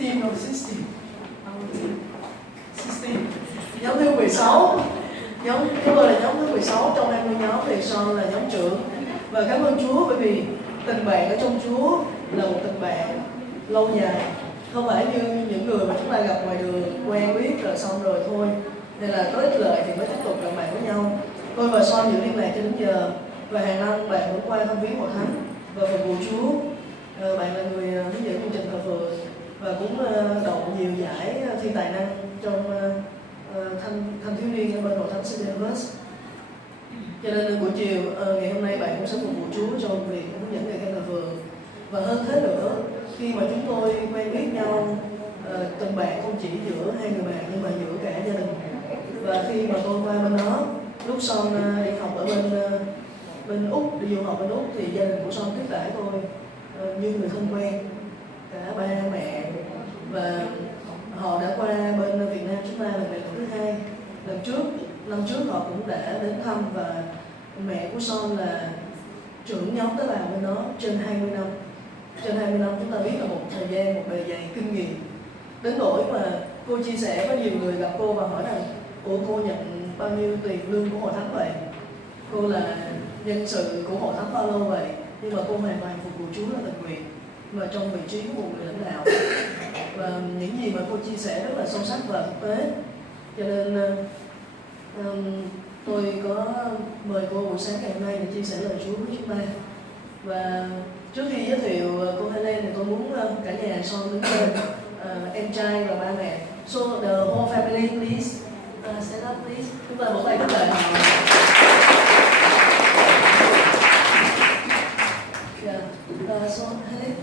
15 or 16? 16. Nhóm thứ 16. Chúng tôi là nhóm thứ 16 trong 20 nhóm, thì Son là nhóm trưởng. Và cảm ơn Chúa bởi vì tình bạn ở trong Chúa là một tình bạn lâu dài, không phải như những người mà chúng ta gặp ngoài đường quen biết rồi xong rồi thôi, nên là có ích lợi thì mới tiếp tục làm bạn với nhau. Tôi và Son giữ liên lạc cho đến giờ, và hàng năm bạn vẫn qua thăm viếng hội thánh và phục vụ Chúa. Bạn là người hướng dẫn chương trình thờ phượng và cũng đậu nhiều giải thi tài năng trong thanh thiếu niên ở bên hội thánh Universe. Cho nên buổi chiều ngày hôm nay bạn cũng sẽ phục vụ Chúa trong việc hướng dẫn người theo thờ phượng. Và hơn thế nữa, khi mà chúng tôi quen biết nhau, tình bạn không chỉ giữa hai người bạn nhưng mà giữa cả gia đình. Và khi mà tôi qua bên đó, lúc Son đi học ở bên Úc, đi du học bên Úc, thì gia đình của Son tiếp đãi tôi như người thân quen, cả ba mẹ, và họ đã qua bên Việt Nam chúng ta lần này lần thứ hai. Năm trước họ cũng đã đến thăm, và mẹ của Son là trưởng nhóm tế bào bên đó trên 20 năm. Trên 20 năm chúng ta biết là một thời gian, một bề dày kinh nghiệm. Đến nỗi mà cô chia sẻ với nhiều người gặp cô và hỏi rằng cô nhận bao nhiêu tiền lương của hội thánh vậy? Cô là nhân sự của hội thánh bao lâu vậy? Nhưng mà cô hoàn toàn phục vụ Chúa là tình nguyện và trong vị trí của một người lãnh đạo. Và những gì mà cô chia sẻ rất là sâu sắc và thực tế. Cho nên tôi có mời cô buổi sáng ngày hôm nay để chia sẻ lời Chúa với chúng ta. Và trước khi giới thiệu cô Helen thì tôi muốn cả nhà Son đứng lên, em trai và ba mẹ. So the whole family please stand up please. Chúng ta một tay khích lệ họ. So Helen,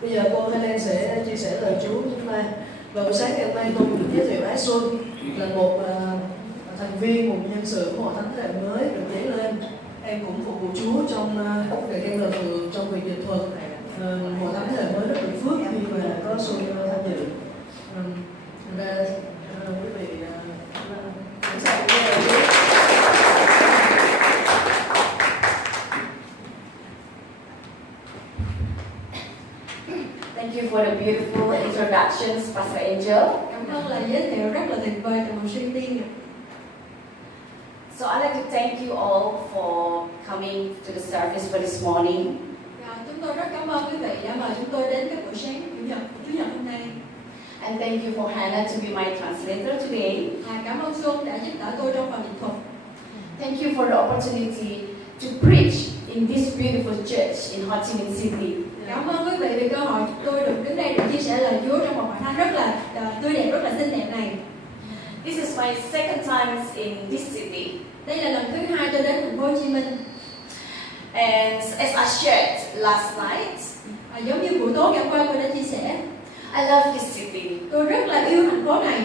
bây giờ cô Helen sẽ chia sẻ lời Chúa với chúng ta. Và buổi sáng ngày hôm nay tôi muốn giới thiệu Ái Xuân là một thành viên, một nhân sự của hội thánh thế hệ mới được giấy lên. Em cũng phục vụ Chúa trong ngày khen lời phượng, trong việc dịch thuật. Hội thánh thế hệ mới rất được phước khi mà có Xuân tham dự. Quý vị sẵn sàng nghe lời Chúa. Thank you for the beautiful introductions, Pastor Angel. Cảm ơn lời giới thiệu rất là tuyệt vời từ một sư tiên. So I'd like to thank you all for coming to the service for this morning. Chúng tôi rất cảm ơn quý vị đã mời chúng tôi đến cái buổi sáng Chủ nhật hôm nay. And thank you for Hannah to be my translator today. Cảm ơn Xuân đã giúp đỡ tôi trong phần dịch thuật. Thank you for the opportunity to preach in this beautiful church in Ho Chi Minh City. Cảm ơn quý vị vì cơ hội tôi được đến đây để chia sẻ lời Chúa trong một hội thánh rất là tươi đẹp, rất là xinh đẹp này. This is my second time in this city. Đây là lần thứ hai tôi đến thành phố Hồ Chí Minh. And as I shared last night, giống như buổi tối ngày hôm qua tôi đã chia sẻ, I love this city. Tôi rất là yêu thành phố này.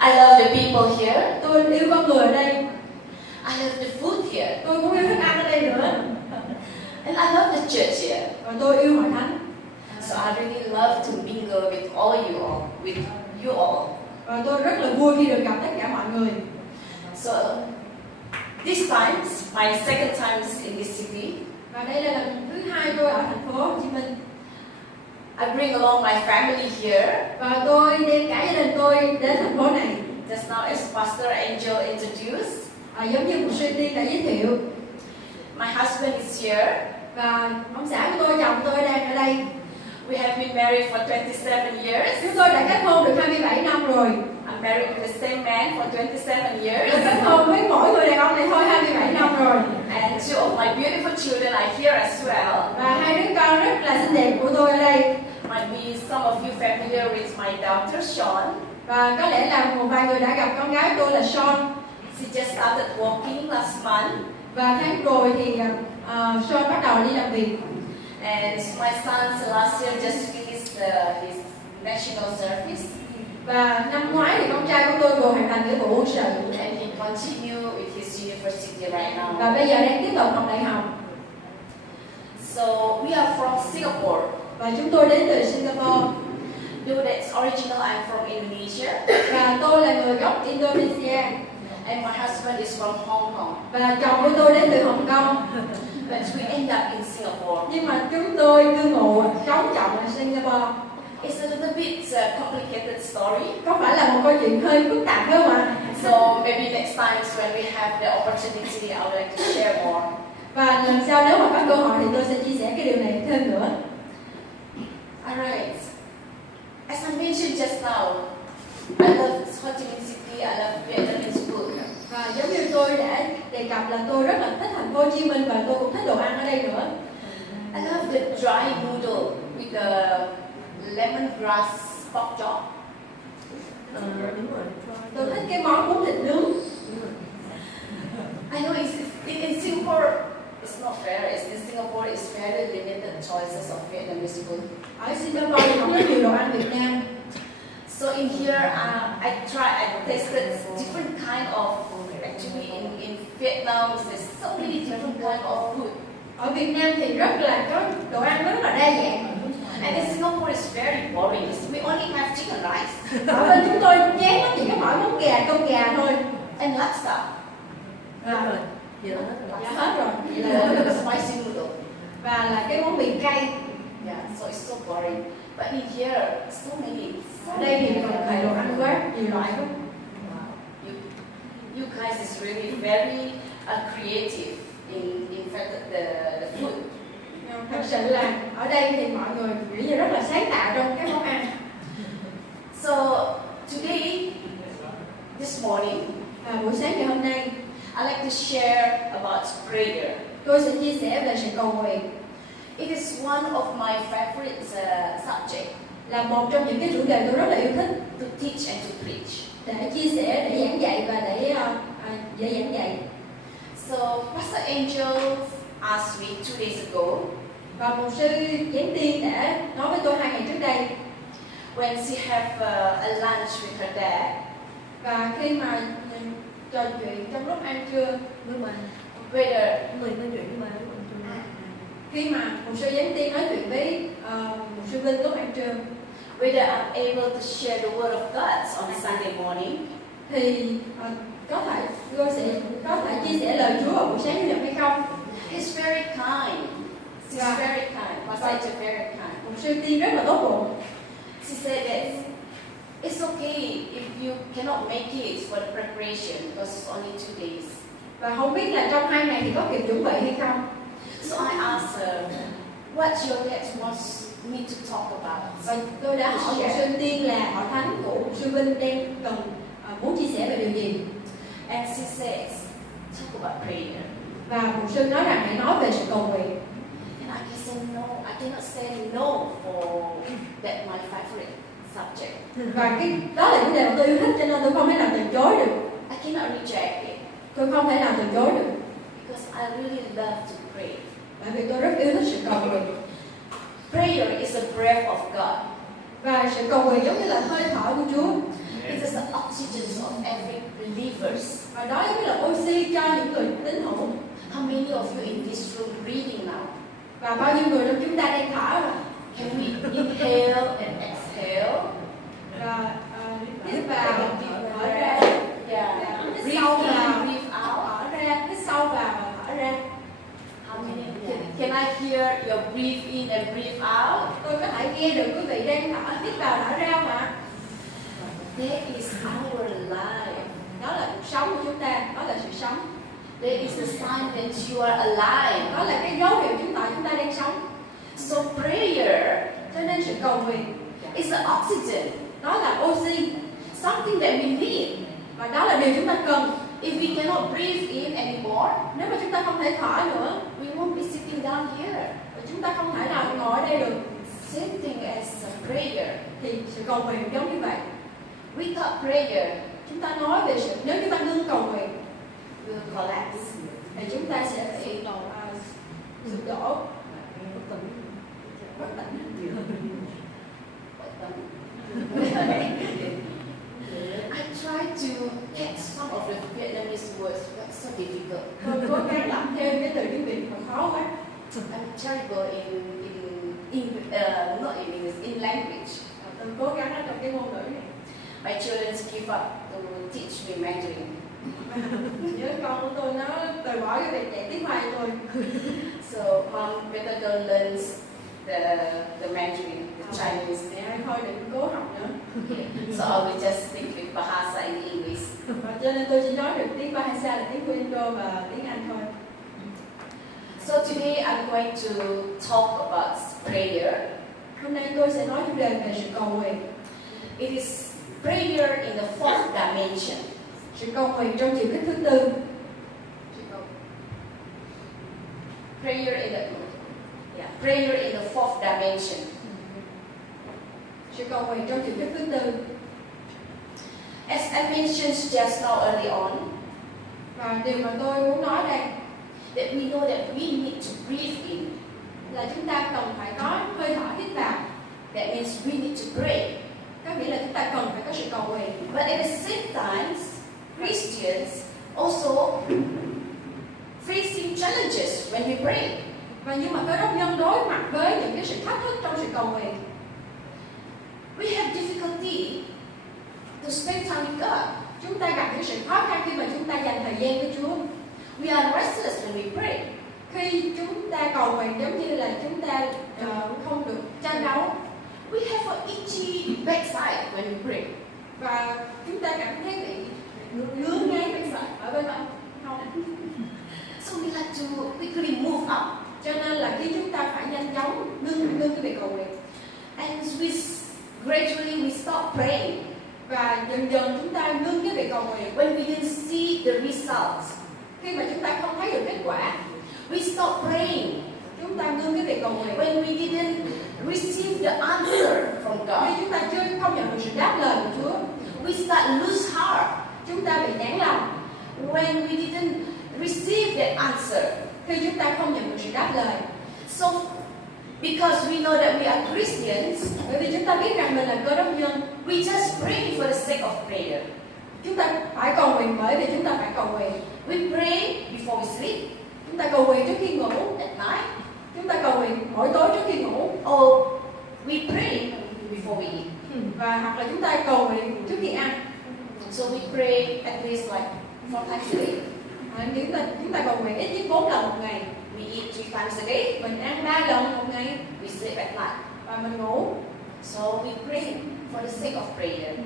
I love the people here. Tôi yêu con người ở đây. I love the food here. Tôi cũng yêu thức ăn ở đây nữa. And I love the church here. Và tôi yêu hội thánh. So I really love to mingle with all with you all. Và tôi rất là vui khi được gặp tất cả mọi người. So this time, my second time in this city. Và đây là lần thứ hai tôi ở thành phố Hồ Chí Minh. I bring along my family here. Và tôi đem cả gia đình tôi đến thành phố này. Just now, as Pastor Angel introduced, giống như một sư tiên đã giới thiệu, my husband is here. Và ông xã của tôi, chồng tôi đang ở đây. We have been married for 27 years. Chúng tôi đã kết hôn được 27 năm rồi. I'm married with the same man for 27 years. Tôi kết hôn với mỗi người đàn ông này thôi 27 năm rồi. And two of my beautiful children are here as well. Và hai đứa con rất là xinh đẹp của tôi ở đây. Might be some of you familiar with my daughter Sean. Và có lẽ là một vài người đã gặp con gái tôi là Sean. She just started working last month. Và tháng rồi thì Sean bắt đầu đi làm việc. And my son last year just finished his national service. Và năm ngoái thì con trai của tôi vừa hoàn thành nghĩa vụ quân sự. And he continue with his university right now. Và bây giờ đang tiếp tục học đại học. So we are from Singapore. Và chúng tôi đến từ Singapore. Though that's original, I'm from Indonesia. Và tôi là người gốc Indonesia. And my husband is from Hong Kong. Và chồng của tôi đến từ Hồng Kông. But we end up in Singapore. Nhưng mà chúng tôi cư ngụ sống trọng ở Singapore. It's a little bit complicated story. Có phải là một câu chuyện hơi phức tạp phải không ạ? So maybe next time when we have the opportunity, I would like to share more. Và lần sau nếu mà có cơ hội thì tôi sẽ chia sẻ cái điều này thêm nữa. Alright. As I mentioned just now, I love Ho Chi Minh City, I love Vietnamese food. Và giống như tôi đã đề cập là tôi rất là thích thành phố Hồ Chí Minh và tôi cũng thích đồ ăn ở đây nữa. I love the dry noodle with the lemongrass pork chop. Đúng rồi. Tôi thích cái món bún thịt nướng. I know in Singapore, it's not fair. In Singapore, it's very limited choices of Vietnamese food. Ở Singapore thì không có nhiều đồ ăn Việt Nam. So in here, I tasted different kind of. Actually, in Vietnam, there's so many different kind of food. Ở Việt Nam thì rất là có đồ ăn rất là đa dạng. And in Singapore, it's very boring. We only have chicken rice. Ở bên chúng tôi chán lắm, chỉ có mỗi món gà, cơm gà thôi. And laksa. Hết rồi. Giờ hết rồi. Dạ hết rồi. The spicy noodle. Và là cái món mì cay. Yeah, so it's so boring. But in here, so many. Ở đây thì còn thầy đồ ăn quá nhiều loại lắm. You guys is really very creative in fact the food. Thật sự là ở đây thì mọi người nghĩ như rất là sáng tạo trong các món ăn. So today, this morning, Buổi sáng ngày hôm nay, I like to share about prayer. tôi sẽ chia sẻ về sự cầu nguyện. It is one of my favorite subject. Là một trong những cái chủ đề tôi rất là yêu thích. To teach and to preach. Để chia sẻ, để giảng dạy và để giảng dạy. So Pastor Angel asked me 2 days ago. Và mục sư Giáng Tiên đã nói với tôi 2 ngày trước đây. When she have a lunch with her dad. Và khi mà trò chuyện trong lúc ăn trưa với ba. Whether Người nói chuyện với ba. Khi mà mục sư Giáng Tiên nói chuyện với mục sư Vinh lúc ăn trưa. Whether I'm able to share the word of God on Sunday morning. Thì tôi sẽ có thể chia sẻ lời Chúa vào buổi sáng chủ nhật hay không? He's very kind. She's very kind. Pastor Angel very kind. Mục sư Tiên rất là tốt bụng. She said that it's okay if you cannot make it for the preparation because it's only 2 days. Và không biết là trong 2 ngày thì có kịp chuẩn bị hay không? So I asked her, what your dad wants me to talk about. Và tôi đã hỏi mục sư Tiên là hội thánh của mục sư Vinh đang cần muốn chia sẻ về điều gì? And she says, talk about prayer. Và mục sư nói rằng hãy nói về sự cầu nguyện. And I can say no. I cannot say no for that my favorite subject. Và cái đó là vấn đề mà tôi yêu thích cho nên tôi không thể nào từ chối được. I cannot reject it. Tôi không thể nào từ chối được. Because I really love to pray. Bởi vì tôi rất yêu thích sự cầu nguyện. Prayer is a breath of God. Và sự cầu nguyện giống như là hơi thở của Chúa. It is the oxygen of every believers. Và đó giống như là oxy cho những người tín hữu. How many of you in this room breathing now? Và bao nhiêu người trong chúng ta đang thở rồi? Can we inhale and exhale? Và hít vào, thở ra. Yeah. Hít Breathe sâu in, vào, breathe out. thở ra, hít sâu vào và thở ra. How many? Can I hear your breathe in and breathe out? Tôi có thể nghe được quý vị đang thở, hít vào thở ra mà. That is our life. Đó là cuộc sống của chúng ta, đó là sự sống. That is a sign that you are alive. Đó là cái dấu hiệu chứng tỏ chúng ta đang sống. So prayer, Cho nên sự cầu nguyện, is the oxygen, đó là oxy. something that we need. Và đó là điều chúng ta cần. If we cannot breathe in anymore, Nếu mà chúng ta không thể thở nữa, we won't be sitting down here. và chúng ta không thể nào ngồi ở đây được, Same thing as a prayer. thì sự cầu nguyện giống như vậy. Without prayer, Chúng ta nói về sự, nếu chúng ta ngưng cầu nguyện, we'll collapse. thì chúng ta sẽ bị sụp đổ, bất tỉnh. I tried to catch some of the Vietnamese words, but it's so difficult. Tôi cố gắng làm thêm cái từ tiếng Việt mà khó quá. I'm terrible not in English, in language. Tôi cố gắng ở trong cái ngôn ngữ này. My children give up to teach me Mandarin. Nhớ con của tôi nó từ bỏ cái việc dạy tiếng Hoa cho tôi. So mom better go learn the Mandarin, the Chinese. Mẹ ơi, thôi nói được tiếng Bahasa là tiếng của Indo và tiếng Anh thôi. So today I'm going to talk about prayer. Hôm nay tôi sẽ nói chủ đề về sự cầu nguyện. It is prayer in the fourth dimension. Sự cầu nguyện trong chiều kích thứ tư. Prayer in the fourth dimension. Sự cầu nguyện trong chiều kích thứ tư. As I mentioned just now early on, Và điều mà tôi muốn nói đây that we know that we need to breathe in. là chúng ta cần phải có hơi thở hít vào. That means we need to pray. Có nghĩa là chúng ta cần phải có sự cầu nguyện. But at the same time, Christians also facing challenges when we pray. Và nhưng mà Cơ đốc nhân đối mặt với những cái sự thách thức trong sự cầu nguyện. We have difficulty to spend time with God. Chúng ta gặp những sự khó khăn khi mà chúng ta dành thời gian với Chúa. We are restless when we pray. Khi chúng ta cầu nguyện giống như là chúng ta không được tranh đấu. We have an itchy backside when we pray. Và chúng ta cảm thấy bị ngứa ngay backside ở bên hông. So we have to quickly move up. Cho nên là khi chúng ta phải nhanh chóng ngưng cái việc cầu nguyện. And gradually we stop praying. Và dần dần chúng ta ngưng cái việc cầu nguyện. When we didn't see the results. Khi mà chúng ta không thấy được kết quả. We stop praying. Chúng ta ngưng cái việc cầu nguyện. When we didn't receive the answer from God. Khi chúng ta không nhận được sự đáp lời của Chúa. We start lose heart. Chúng ta bị nản lòng. When we didn't receive that answer. Khi chúng ta không nhận được sự đáp lời. So, because we know that we are Christians, bởi vì chúng ta biết rằng mình là Cơ đốc nhân, we just pray for the sake of prayer. Chúng ta phải cầu nguyện bởi vì chúng ta phải cầu nguyện. We pray before we sleep. Chúng ta cầu nguyện trước khi ngủ. At night. Chúng ta cầu nguyện mỗi tối trước khi ngủ. Or we pray before we eat. Và hoặc là chúng ta cầu nguyện trước khi ăn. So we pray at least like 4 times a day. Chúng ta cầu nguyện ít nhất 4 lần một ngày. We eat 3 times a day. Mình ăn 3 lần một ngày. We sleep at night. Và mình ngủ. So we pray for the sake of prayer.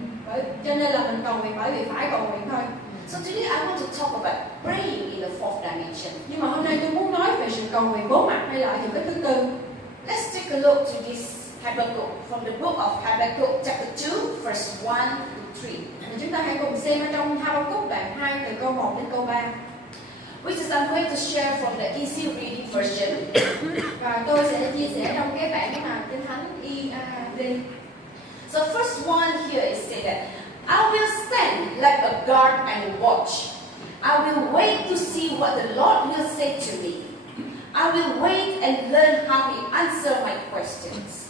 Cho nên là mình cầu nguyện bởi vì phải cầu nguyện thôi. So today I want to talk about praying in the fourth dimension. Nhưng mà hôm nay tôi muốn nói về sự cầu nguyện bốn mặt hay là chiều kích thứ tư. Let's take a look to this Habakkuk from the book of Habakkuk chapter 2 verse 1 to 3. Chúng ta hãy cùng xem ở trong Habakkuk đoạn 2 từ câu 1 đến câu 3. Which is I'm going to share from the easy reading version. Và tôi sẽ chia sẻ trong cái bản mà Kinh Thánh EAV. So first one here is say that I will stand like a guard and watch. I will wait to see what the Lord will say to me. I will wait and learn how He answers my questions.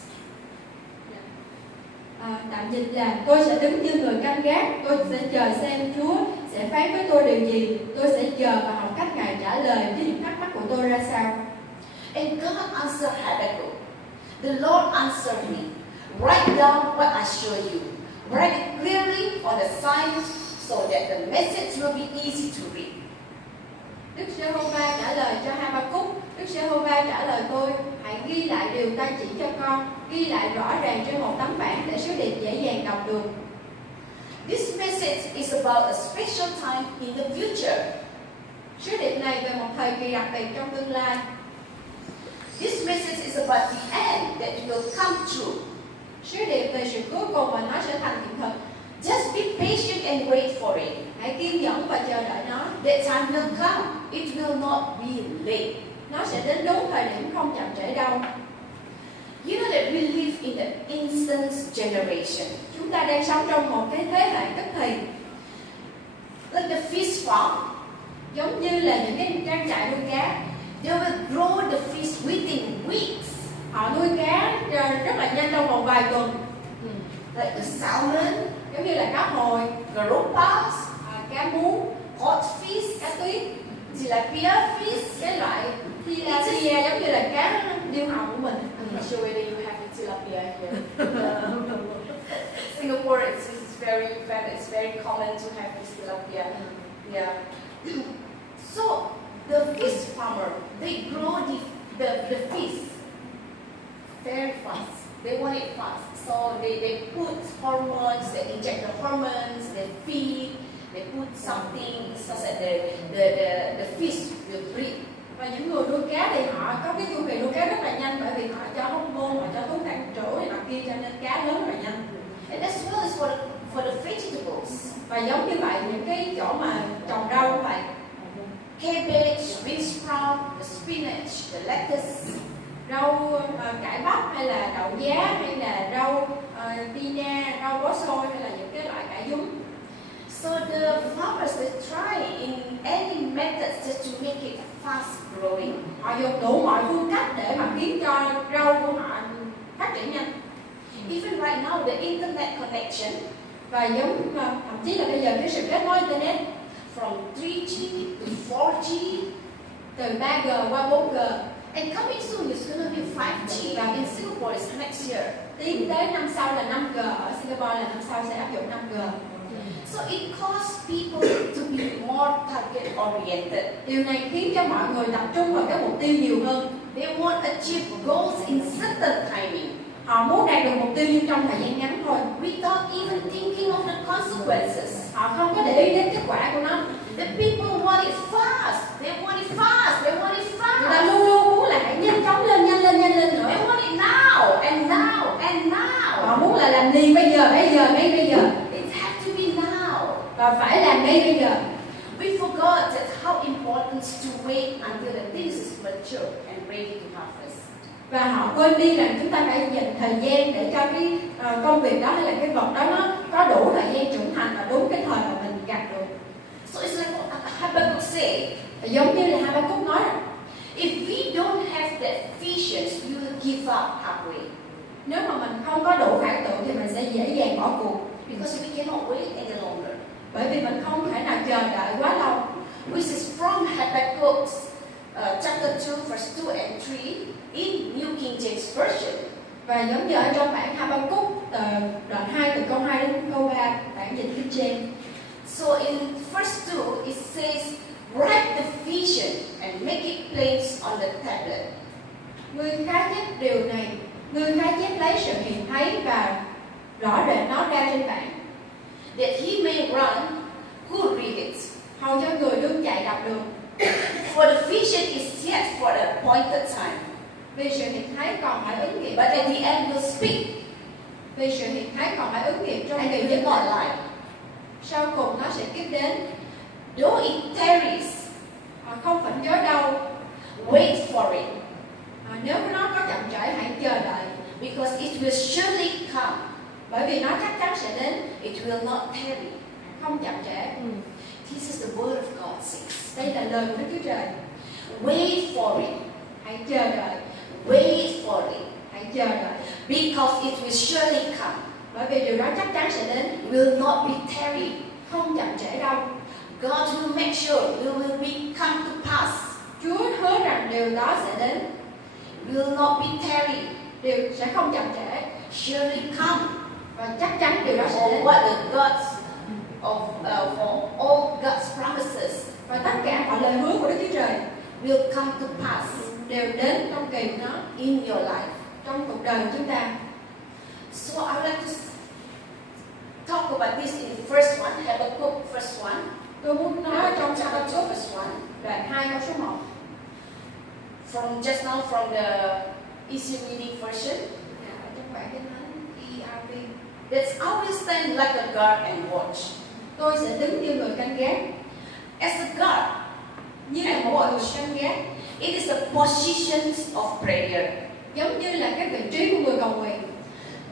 Tạm dịch là tôi sẽ đứng như người canh gác, tôi sẽ chờ xem Chúa sẽ phán với tôi điều gì, tôi sẽ chờ và học cách Ngài trả lời với những thắc mắc của tôi ra sao. And God answered Habakkuk. The Lord answered me. Write down what I show you. Write it clearly on the signs so that the message will be easy to read. Đức Giê-hô-va trả lời cho Habakkuk. Đức Giê-hô-va trả lời tôi, hãy ghi lại điều ta chỉ cho con, ghi lại rõ ràng trên một tấm bảng để sứ điệp dễ dàng đọc được. This message is about a special time in the future. Sứ điệp này về một thời kỳ đặc biệt trong tương lai. This message is about the end that will come true. Sứ điệp về sự cuối cùng và nó sẽ thành hiện thực. Just be patient and wait for it. Hãy kiên nhẫn và chờ đợi nó. That time will come. It will not be late. Nó sẽ đến đúng thời điểm, không chậm trễ đâu. You know that we live in an instant generation. Chúng ta đang sống trong một cái thế hệ tức thì. Like the fish farm. Giống như là những cái trang trại nuôi cá. They will grow the fish within weeks. Họ nuôi cá rất là nhanh trong vòng vài tuần. Like the salmon, giống như là cá hồi, grouper, cá mú, cod fish, cá tuyết, tilapia fish, cái loại tilapia giống như là cá điêu hồng của mình. I'm not sure whether you have the tilapia here. Singapore, it's very common to have this tilapia. Yeah. So the fish farmer, they grow the fish very fast. They want it fast. So they put hormones, they inject the hormones, they feed, They put something such that the fish will breathe. Và những người nuôi cá thì họ có cái chu kỳ nuôi cá rất là nhanh, bởi vì họ cho hormone, họ cho thuốc tăng trưởng này nọ kia, cho nên cá lớn rất là nhanh. And as well as for the vegetables. Và giống như vậy, những cái chỗ mà trồng rau cũng vậy. Cabbage, bean sprout, the spinach, the lettuce. Rau cải bắp hay là đậu giá hay là rau pina, rau bó xôi hay là những cái loại cải dúng. So the farmers they try in any methods just to make it fast growing. Họ dùng đủ mọi phương cách để mà khiến cho rau của họ phát triển nhanh. Even right now the internet connection, Và giống thậm chí là bây giờ cái sự kết nối internet from 3G to 4G, từ 3G qua 4G, and coming soon it's going to be 5G. In Singapore it's next year. tiến tới năm sau là 5G, ở Singapore là năm sau sẽ áp dụng 5G. So it causes people to be more target oriented. Điều này khiến cho mọi người tập trung vào cái mục tiêu nhiều hơn. They want to achieve goals in certain timing. Họ muốn đạt được mục tiêu nhưng trong thời gian ngắn thôi, without even thinking of the consequences. họ không có để ý đến kết quả của nó. The people want it fast. They want it fast. They want it Người ta fast. luôn luôn muốn là hãy nhanh chóng lên, nhanh lên nữa. They want it now and now and now. Họ muốn là làm liền bây giờ, ngay bây giờ. It has to be now. Và phải làm ngay bây giờ. We forgot that how important to wait until the things is mature and ready to harvest. Và họ quên đi rằng chúng ta phải dành thời gian để cho cái công việc đó hay là cái vật đó nó có đủ thời gian trưởng thành và đúng cái thời mà mình gặt được. So it's like what Habakkuk say. Giống như là Habakkuk nói rằng, If we don't have that vision, we will give up halfway. nếu mà mình không có đủ khả tượng thì mình sẽ dễ dàng bỏ cuộc. Because we cannot wait any longer. Bởi vì mình không thể nào chờ đợi quá lâu. Which is from Habakkuk chapter 2 verse 2 and 3 in New King James Version. Và giống như ở trong bản Habakkuk đoạn 2 từ câu 2 đến câu 3, bản dịch King James. So in verse 2 it says, write the vision and make it plain on the tablet. Ngươi khá chép điều này, ngươi khá chép lấy sự hiện thấy và rõ rệt nó ra trên bảng, that he may run who read it. hầu cho người đương chạy đọc được. For the vision is yet for the appointed time, Vì sự hiện thấy còn phải ứng nghiệm, but at the end will speak, vì sự hiện thấy còn phải ứng nghiệm trong and kỳ it nhất will not lie. sau cùng nó sẽ tiếp đến. Though it tarries, Họ không phải nhớ đâu. wait for it, Nếu nó có chậm trễ hãy chờ đợi, because it will surely come. bởi vì nó chắc chắn sẽ đến, It will not tarry. không chậm trễ. This is the word of God says. Đây là lời của Đức Chúa Trời. Wait for it. Hãy chờ đợi, Wait for it. hãy chờ đợi, Because it will surely come. bởi vì điều đó chắc chắn sẽ đến, Will not be tarry. không chậm trễ đâu. God will make sure it will be come to pass. Chúa hứa rằng điều đó sẽ đến, Will not be tarry. điều sẽ không chậm trễ, Surely come. và chắc chắn điều đó sẽ For đến. what the gods for all God's promises Và tất cả mọi lời hứa của Đức Chúa Trời will come to pass đều đến trong kỳ của nó, in your life. trong cuộc đời của chúng ta. So I would like to talk about this in the first one, Habakkuk verse 1. Tôi muốn nói trong Chapter 2 Habakkuk verse 1. đoạn 2 câu số 1. From just now from the easy reading version. Ở trong bản kinh thánh ERV. That I will stand like a guard and watch. Tôi sẽ đứng như người canh gác, As a guard, như là một người canh gác, it is a position of prayer. giống như là cái vị trí của người cầu nguyện.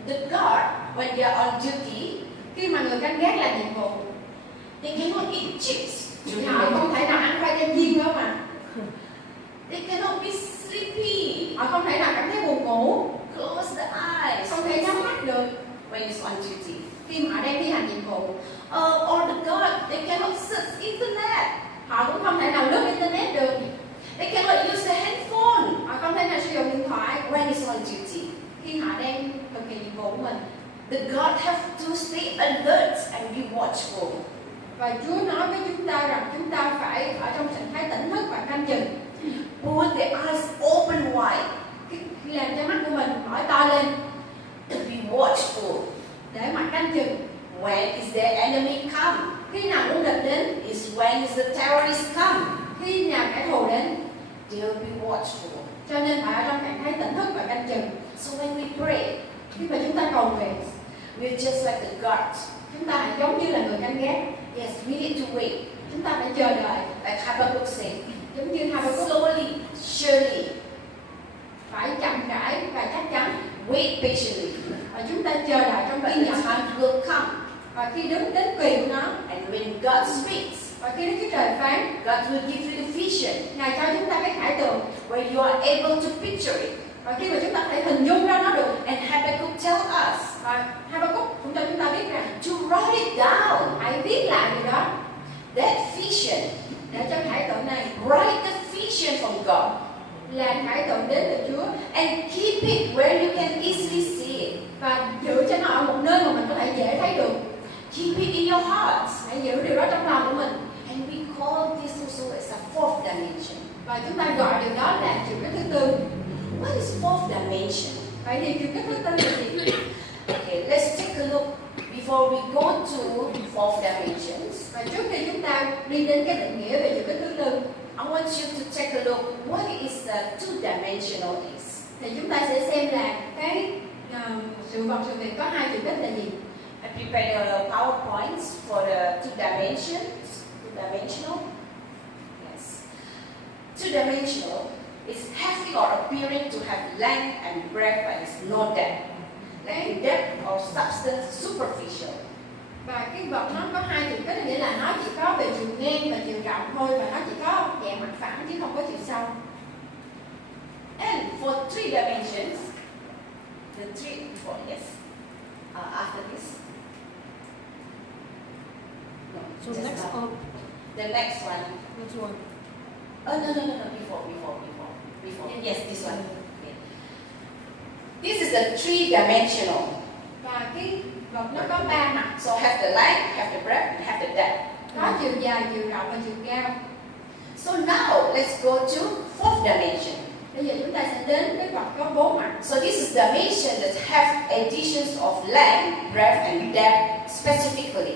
The guard, when they are on duty, Khi mà người canh gác làm nhiệm vụ they cannot eat chips. thì họ không thể nào ăn khoai tây chiên đâu mà. They cannot be sleepy. Họ không thể nào cảm thấy buồn ngủ, Close the eyes. không thể nhắm mắt được When it's on duty. khi mà họ đang thi hành nhiệm vụ. Or the guard, they cannot search internet. Họ cũng không thể nào lướt internet được. They cannot use the handphone Họ không thể nào sử dụng điện thoại when it's on duty. khi họ đang thực hiện nhiệm vụ của mình. The guard have to stay alert and be watchful. Và Chúa nói với chúng ta rằng chúng ta phải ở trong trạng thái tỉnh thức và canh chừng, Put the eyes open wide khi làm cho mắt của mình mở to lên to be watchful. để mà canh chừng. When is the enemy come? Khi nào quân địch đến, is when the terrorists come. khi nào kẻ thù đến, They will be watchful. cho nên phải ở trong trạng thái tỉnh thức và canh chừng. So when we pray, Khi mà chúng ta cầu nguyện, we're just like the guard. chúng ta hãy giống như là người canh gác. Yes, we need to wait. Chúng ta phải chờ đợi, Like Habakkuk said, giống như Habakkuk, slowly, surely, phải chậm rãi và chắc chắn. wait patiently. Và chúng ta chờ đợi trong But kiên the nhẫn. time will come. Và khi đến kỳ của nó, And when God speaks, và khi Đức Chúa Trời phán, God will give you the vision Ngài cho chúng ta cái khải tượng. where you are able to picture it. Và khi mà chúng ta có thể hình dung ra nó được, And Habakkuk tell us và Habakkuk cũng cho chúng ta biết rằng to write it down. hãy viết lại điều đó That vision, để cho khải tượng này write the vision from God là khải tượng đến từ Chúa, and keep it where you can easily see it. và giữ cho nó ở một nơi mà mình có thể dễ thấy được. Keep it in your heart. Hãy giữ điều đó trong lòng của mình. And we call this also as a fourth dimension. Và chúng ta gọi điều đó là chiều kích thứ tư. What is fourth dimension? Vậy thì chiều kích thứ tư là gì? Okay, let's take a look before we go to fourth dimensions. Và trước khi chúng ta đi đến cái định nghĩa về chiều kích thứ tư, I want you to take a look. What is the two-dimensional is? thì chúng ta sẽ xem là cái sự vật sự việc có hai chiều kích là gì. I prepared a PowerPoints for the two dimensions. Two-dimensional. Yes. Two-dimensional is having or appearing to have length and breadth, but it's no depth. Like depth or substance superficial. Và cái vật nó có hai chiều kích, nghĩa là nó chỉ có về chiều ngang và chiều rộng thôi, và nó chỉ có dạng mặt phẳng chứ không có chiều sâu. And for three dimensions, the three before, yes, after this. No, So just next now. up, The next one. which one? Oh no, before. Yes, this one. Okay. This is the three-dimensional. Và cái vật nó có ba mặt, So have the length, have the breadth, and have the depth. có chiều dài, chiều rộng và chiều cao. So now let's go to fourth dimension. Bây giờ chúng ta sẽ đến cái vật có bốn mặt. So this is dimension that have additions of length, breadth, and depth specifically.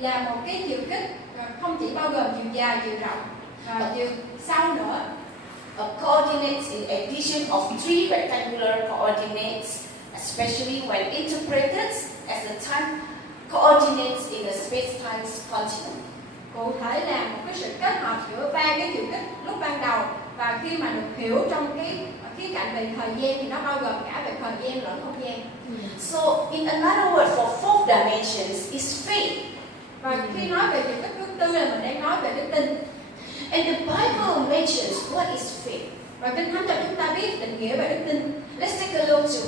Là một cái chiều kích không chỉ bao gồm chiều dài, chiều rộng và chiều sâu nữa. Coordinates in addition of three rectangular coordinates, especially when interpreted as the time coordinates in the space-time continuum. Cụ thể là một cái sự kết hợp giữa ba cái chiều kích lúc ban đầu, và khi mà được hiểu trong cái khía cạnh về thời gian thì nó bao gồm cả về thời gian lẫn không gian. So in another word for fourth dimensions is faith. Và khi nói về chiều kích thứ tư là mình đang nói về đức tin. And the Bible mentions what is faith. Và Kinh Thánh cho chúng ta biết định nghĩa về đức tin. Let's take a look to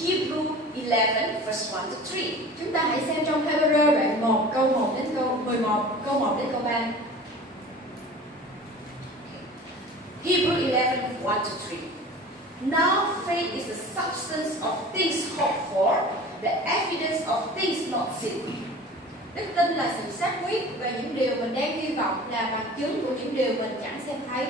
Hebrew 11 verse 1 to 3. Chúng ta hãy xem trong Hebrew đoạn 1 câu 1 đến câu 11, câu 1 đến câu 3. Hebrew 11 1 to 3. Now faith is the substance of things hoped for, the evidence of things not seen. Đức tin là sự xác quyết về những điều mình đang hy vọng, là bằng chứng của những điều mình chẳng xem thấy.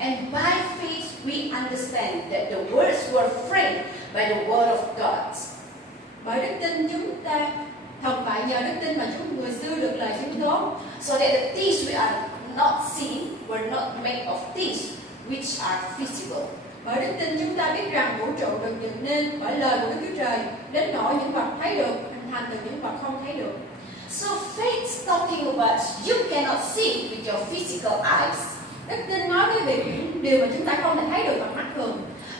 And by faith we understand that the words were framed by the word of God. Bởi đức tin chúng ta, thật vậy nhờ đức tin mà chúng người xưa được lời chứng tố. So that the things we are not seen were not made of things which are visible. Bởi đức tin chúng ta biết rằng vũ trụ được dựng nên bởi lời của Đức Chúa Trời, đến nỗi những vật thấy được hình thành từ những vật không thấy được. So faith talking about you cannot see with your physical eyes, Đức tin nói với việc những điều mà chúng ta không thể thấy được bằng mắt thường,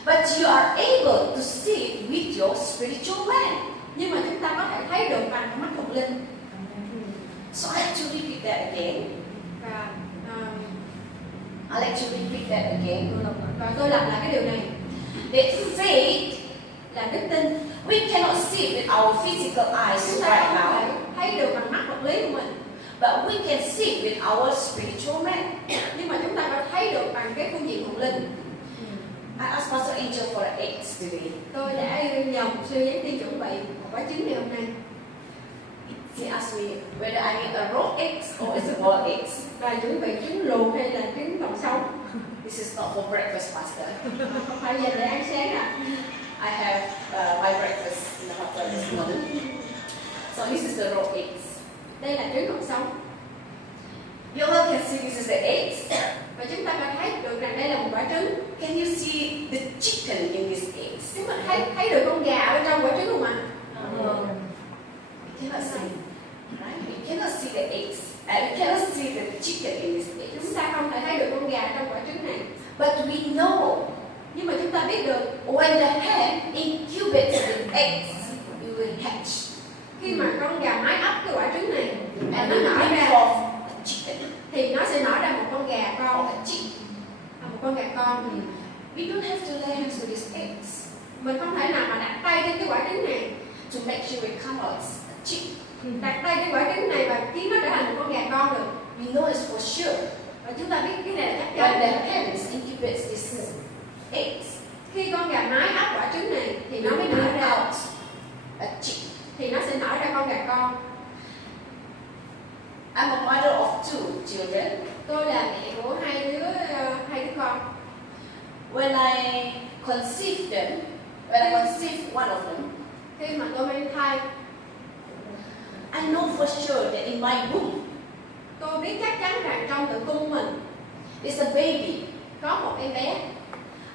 but you are able to see it with your spiritual man. nhưng mà chúng ta có thể thấy được bằng mắt thuộc linh. So I like to repeat that again. Và I like to repeat that again. tôi lặp lại cái điều này. That faith, Là đức tin we cannot see with our physical eyes chúng ta right không now, thể thấy được bằng mắt vật lý của mình, but we can see with our spiritual man. nhưng mà chúng ta có thấy được bằng cái phương diện thuộc linh. I asked Pastor Angel for an eggs today. Tôi đã nhờ một sư giảng tiên chuẩn bị một quả trứng ngày hôm nay. He asked me whether I need a raw eggs or is it boiled eggs. Và chuẩn bị trứng luộc hay là trứng còn sống. This is not for breakfast, Pastor. Không phải dành để ăn sáng à. I have my breakfast in the hotel this morning. So this is the raw eggs. Đây là trứng còn sống. You all can see this is the eggs. Và chúng ta có thấy được rằng đây là một quả trứng. Can you see the chicken in these eggs? Chúng ta thấy được con gà ở bên trong quả trứng không ạ? You cannot see, right? You cannot see the eggs. You cannot see the chicken in these eggs. Chúng ta không thể thấy được con gà trong quả trứng này. But we know Nhưng mà chúng ta biết được when the hen incubates the eggs, it will hatch. khi mà con gà mái ấp cái quả trứng này And nó it will nở bring ra forth a chicken thì nó sẽ nở ra một con gà or con, a chick. một con gà con. We don't have to lay hands to these eggs Mình không thể nào mà đặt tay trên cái quả trứng này, to make sure it comes out a chick. đặt tay trên quả trứng này và khiến nó trở thành một con gà con được. We know it's for sure. Và chúng ta biết cái này là chắc When the chắn. hens incubates these eggs, Khi con gà mái ấp quả trứng này thì it nó mới will nở bring ra, out a chick. thì nó sẽ nở ra con gà con. I'm a mother of 2 children. Tôi là mẹ của hai đứa con. When I conceived them, when I conceived one of them, Khi mà tôi mang thai, I know for sure that in my womb tôi biết chắc chắn rằng trong tử cung mình is a baby. có một em bé.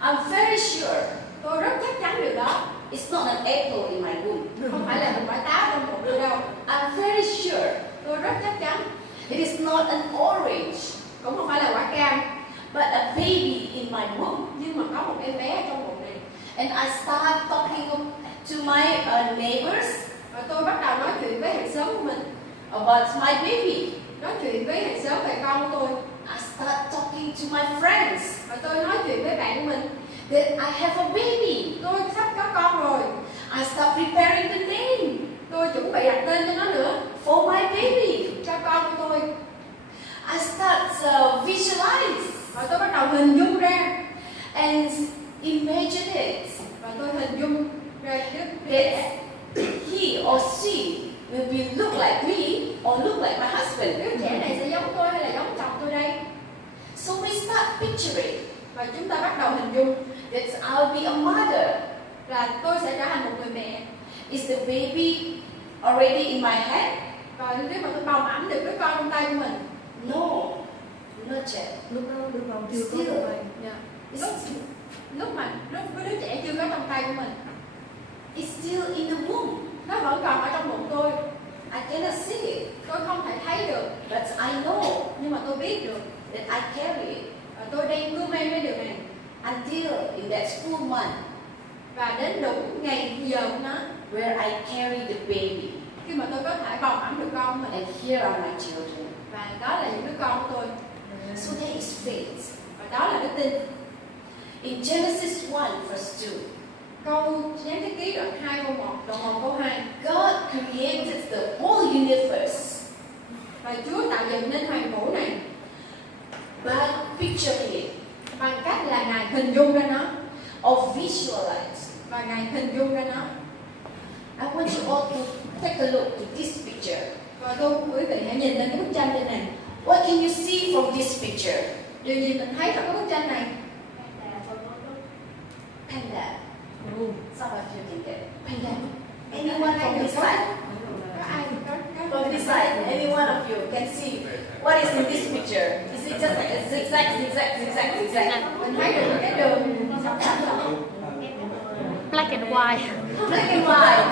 I'm very sure Tôi rất chắc chắn điều đó. it's not an apple in my womb. Không phải là một quả táo trong bụng tôi đâu. I'm very sure Tôi rất chắc chắn. it is not an orange, Cũng không phải là quả cam, but a baby in my womb. nhưng mà có một em bé ở trong bụng này. And I start talking to my neighbors Và tôi bắt đầu nói chuyện với hàng xóm của mình, about my baby. nói chuyện với hàng xóm về con của tôi. I start talking to my friends Và tôi nói chuyện với bạn của mình, that I have a baby. tôi sắp có con rồi. I start preparing the name Tôi chuẩn bị đặt tên cho nó nữa, for my baby. cho con của tôi. I start visualize Và tôi bắt đầu hình dung ra, and imagine it và tôi hình dung ra đứa that trẻ. he or she will be look like me or look like my husband. Đứa trẻ này sẽ giống tôi hay là giống chồng tôi đây? So we start picturing Và chúng ta bắt đầu hình dung that I'll be a mother. là tôi sẽ trở thành một người mẹ. Is the baby already in my head? Và nếu mà tôi bồng ẵm được đứa con trong tay của mình, No, not yet. Lúc đó đứa con chưa có Still. tụi bay. lúc lúc với đứa trẻ chưa có trong tay của mình, It's still in the womb. nó vẫn còn ở trong bụng tôi. I cannot see it, Tôi không thể thấy được, but I know nhưng mà tôi biết được. that I carry it Và tôi đang cưu mang cái điều này. until in that full month Và đến đúng ngày giờ của nó, where I carry the baby. khi mà tôi có thể bồng ẵm được con của mình. And here are my children. Và đó là những đứa con của tôi. So there is faith. Và đó là đức tin. In Genesis 1 verse 2, Câu Sáng Thế Ký đoạn 2 câu 1, đoạn 1 câu 2. God created the whole universe Và Chúa tạo dựng nên hoàng vũ này by picturing it bằng cách là Ngài hình dung ra nó, or visualize. và Ngài hình dung ra nó. I want you all to take a look to this picture. Và quý vị hãy nhìn lên cái bức tranh trên này. What can you see from this picture? Điều gì mình thấy trong cái bức tranh này? Panda. Ừ. Some of you can get panda. Anyone from this side? Có ai có From this side, any one of you can see what is in this picture? Is it just like a zigzag, zigzag, zigzag, zigzag? mình thấy được những cái đường dọc thẳng không? Black and white. Black and white.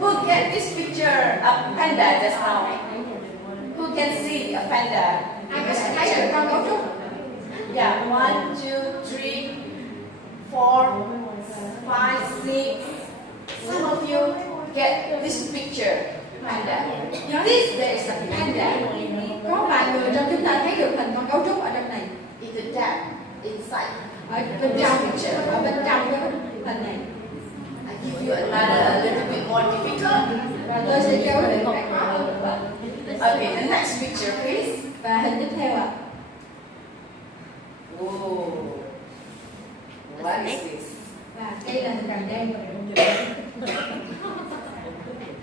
Who get this picture a panda just now? Who can see a panda? Ai có thể thấy được con gấu trúc? Yeah, 1, 2, 3, 4, 5, 6. Some of you get this picture, panda. This there is a panda Có vài người trong chúng ta thấy được hình con gấu trúc ở trong này, in the dam inside. ở bên trong cái hình này. I give you another a little bit more difficult. Và tôi sẽ cho quý vị một cái khó hơn nữa. Okay, the next picture, please. Và hình tiếp theo ạ. Whoa. What is this? Và đây là hình đàn đen.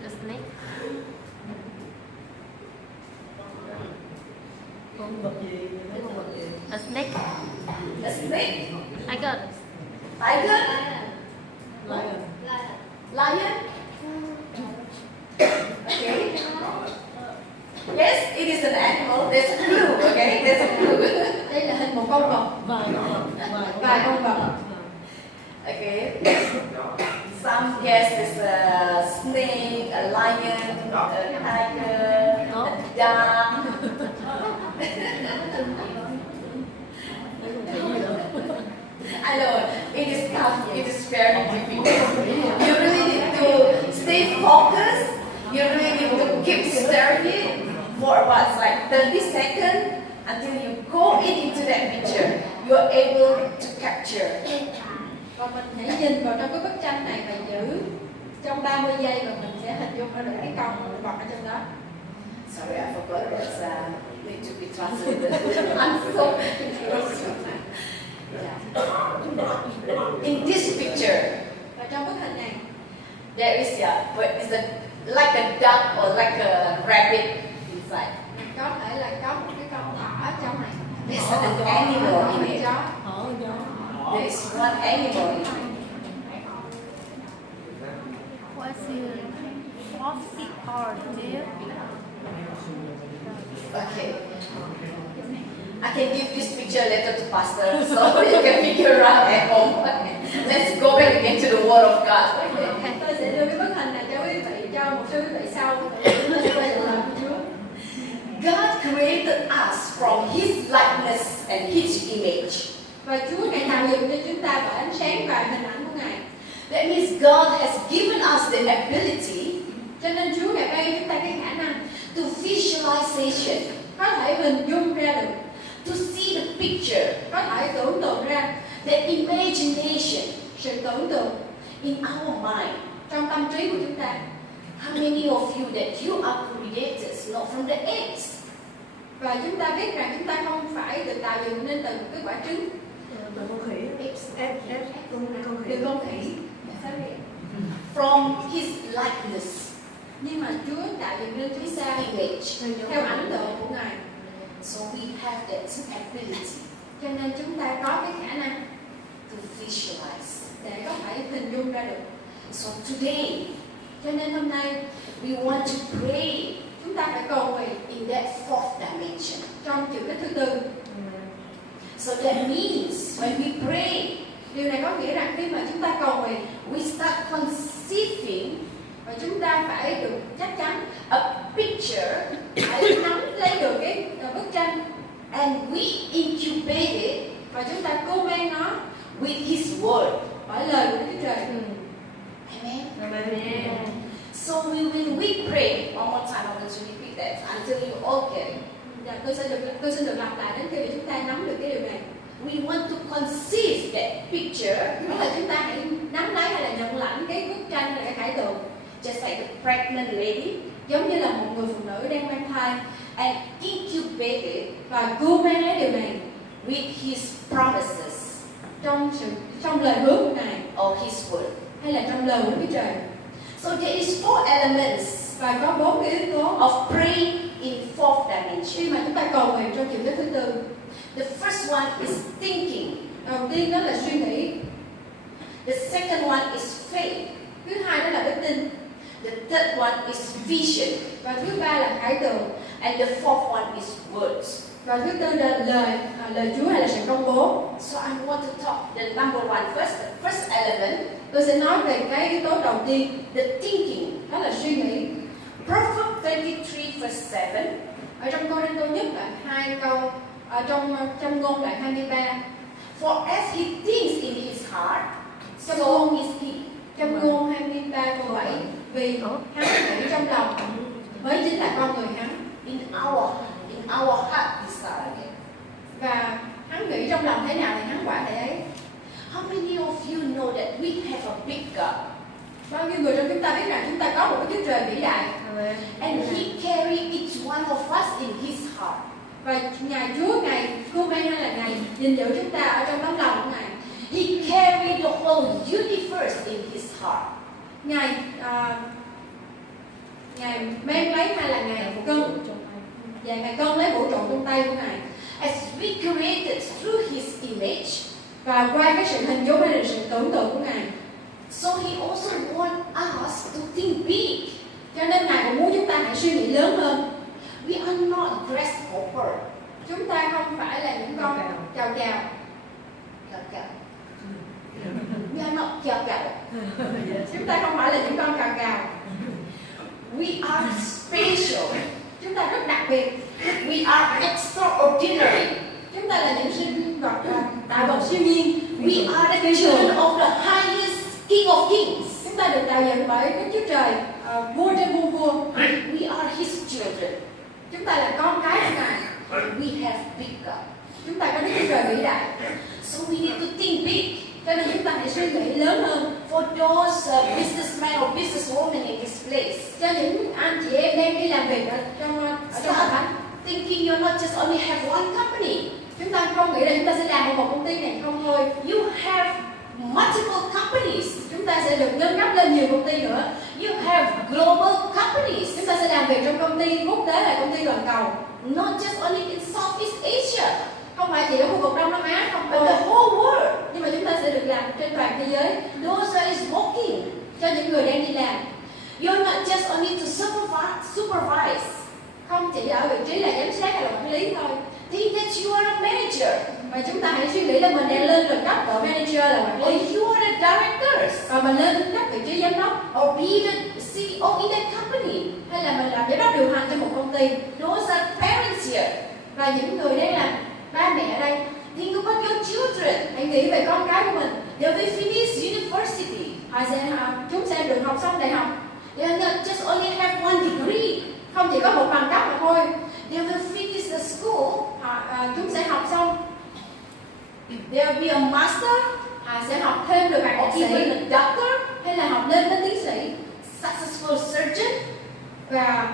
A snake. Con vật gì? Thấy con vật gì? A snake. A snake? I got Tiger? Lion. Lion? Okay. Yes, it is an animal. There's a clue, okay? There's a clue. Đây là hình một con vật, vài con vật. Okay. Some guess it's a snake, a lion, a tiger, a duck. I know, it is tough, it is very difficult. You really need to stay focused. You really need to keep staring it for about like 30 seconds until you go into that picture. You are able to capture. Và mình hãy nhìn vào trong cái bức tranh này và giữ trong 30 giây và mình sẽ hình dung ra được cái con vật ở trong đó. Sorry, I forgot that need to be translated. I'm so yeah. In this picture, Và trong bức hình này, there is like a duck or like a rabbit inside. có thể là có một cái con thỏ ở trong này. There's an animal in it. Chó. There is one animal in it. What's it or dear? Okay. I can give this picture later to Pastor so you can figure out at home. Let's go back again to the Word of God. Tôi sẽ đưa cái bức hình này cho quý vị, cho một số quý vị sau. Chúng ta sẽ quay lại làm Chúa. God created us from His likeness and His image. Và Chúa Ngài tạo dựng cho chúng ta bởi ánh sáng và hình ảnh của Ngài. That means God has given us the ability Cho nên Chúa Ngài ban cho chúng ta cái khả năng to visualization, có thể hình dung ra được, to see the picture, có thể tưởng tượng ra, the imagination sự tưởng tượng in our mind. trong tâm trí của chúng ta. How many of you that you are created not from the eggs? Và chúng ta biết rằng chúng ta không phải được tạo dựng nên từ một cái quả trứng, Từ con khỉ. Con khỉ. từ con khỉ. From His likeness, Nhưng mà Chúa tạo dựng nên chúng ta image. theo ảnh tượng của Ngài. So we have that ability Cho nên chúng ta có cái khả năng to visualize. để có thể hình dung ra được. So today, Cho nên hôm nay we want to pray chúng ta phải cầu nguyện in that fourth dimension. trong chữ cái thứ tư. So that means when we pray, Điều này có nghĩa rằng khi mà chúng ta cầu nguyện we start conceiving và chúng ta phải được chắc chắn a picture phải nắm lấy được cái bức tranh and we incubate it và chúng ta cưu mang nó with His Word. bởi lời của Đức Trời. Amen. So when we pray, one more time, I'm going to repeat that until you all get it. Và tôi xin được lặp lại đến khi mà chúng ta nắm được cái điều này. We want to conceive that picture Đó là chúng ta hãy nắm lấy hay là nhận lãnh cái bức tranh là cái khải tượng, just like a pregnant lady giống như là một người phụ nữ đang mang thai and incubate it và cưu mang lấy điều này with His promises trong lời hứa của Ngài or His Word. hay là trong lời của Đức Trời. So there is four elements Và có 4 cái yếu tố of praying in fourth khi dimension. mà chúng ta cầu nguyện trong chữ cái thứ tư. The first one is thinking. Đầu tiên đó là suy nghĩ, The second one is faith. thứ hai đó là đức tin, The third one is vision. và thứ ba là khải tượng, And the fourth one is words. và thứ tư là lời Chúa hay là sự công bố. So I want to talk the number one first, the first element, Tôi sẽ nói về cái yếu tố đầu tiên, the thinking. đó là suy nghĩ. Proverbs 33 verse 7. Ở trong Câu Rinh Tô nhất đoạn 2 câu, ở trong ngôn đoạn 23, For as he thinks in his heart, Trong so ngôn- is he. trong ngôn 23 câu 7, vì hắn nghĩ trong lòng mới chính là con người hắn, In our heart desire. và hắn nghĩ trong lòng thế nào thì hắn quả thể ấy. How many of you know that we have a big God? Bao nhiêu người trong chúng ta biết rằng chúng ta có một cái Chúa Trời vĩ đại And he carry each one of us in his heart. và Ngài Chúa Ngài cưu mang hay là Ngài gìn giữ chúng ta ở trong tấm lòng của Ngài. He carry the whole universe in his heart. Ngài mang lấy hay là Ngài cân và Ngài cân lấy vũ trụ trong tay của Ngài. As we created through his image, Và qua cái sự hình dung hay là sự tưởng tượng của Ngài, So He also wants us to think big. Cho nên Ngài cũng muốn chúng ta hãy suy nghĩ lớn hơn. We are not grasshopper. Chúng ta không phải là những con cào cào. We are not cào cào. Chúng ta không phải là những con cào cào. We are special. Chúng ta rất đặc biệt. We are extraordinary. Chúng ta là những sinh vật tạo vật siêu nhiên. We are the children of the highest King of Kings. Chúng ta được tạo dựng bởi Đức Chúa Trời, vua trên muôn vua. We are His children. Chúng ta là con cái của Ngài. We have big God. Chúng ta có Đức Chúa Trời vĩ đại. So we need to think big. Cho nên chúng ta hãy suy nghĩ lớn hơn. For those businessmen or businesswomen in this place, Cho những anh chị em đang đi làm việc ở trong hội thánh, thinking you're not just only have one company. chúng ta không nghĩ là chúng ta sẽ làm một công ty này không thôi. You have multiple companies. Chúng ta sẽ được nâng cấp lên nhiều công ty nữa. You have global companies. Chúng ta sẽ làm việc trong công ty quốc tế là công ty toàn cầu. Not just only in Southeast Asia, Không phải chỉ ở khu vực Đông Nam Á không but thôi. the whole world. Nhưng mà chúng ta sẽ được làm trên toàn thế giới. Those that is working. Cho những người đang đi làm, You're not just only to supervise. không chỉ ở vị trí là giám sát hay là quản lý thôi. Think that you are a manager, Mà chúng ta hãy suy nghĩ là mình đang lên được cấp độ manager là quản lý. or you are the directors, Rồi mình lên cấp vị trí giám đốc. or be the CEO in that company. Hay là mình làm giám đốc điều hành cho một công ty. Those are parents here. Và những người đang làm ba mẹ ở đây, Think about your children. hãy nghĩ về con cái của mình. They will finish university. Chúng sẽ được học xong đại học. They will not just only have one degree. Không chỉ có một bằng cấp mà thôi. They will finish the school. Chúng sẽ học xong. They will be a master, Sẽ học thêm được bằng or bác sĩ. even a doctor, Hay là học lên đến tiến sĩ. successful surgeon. Và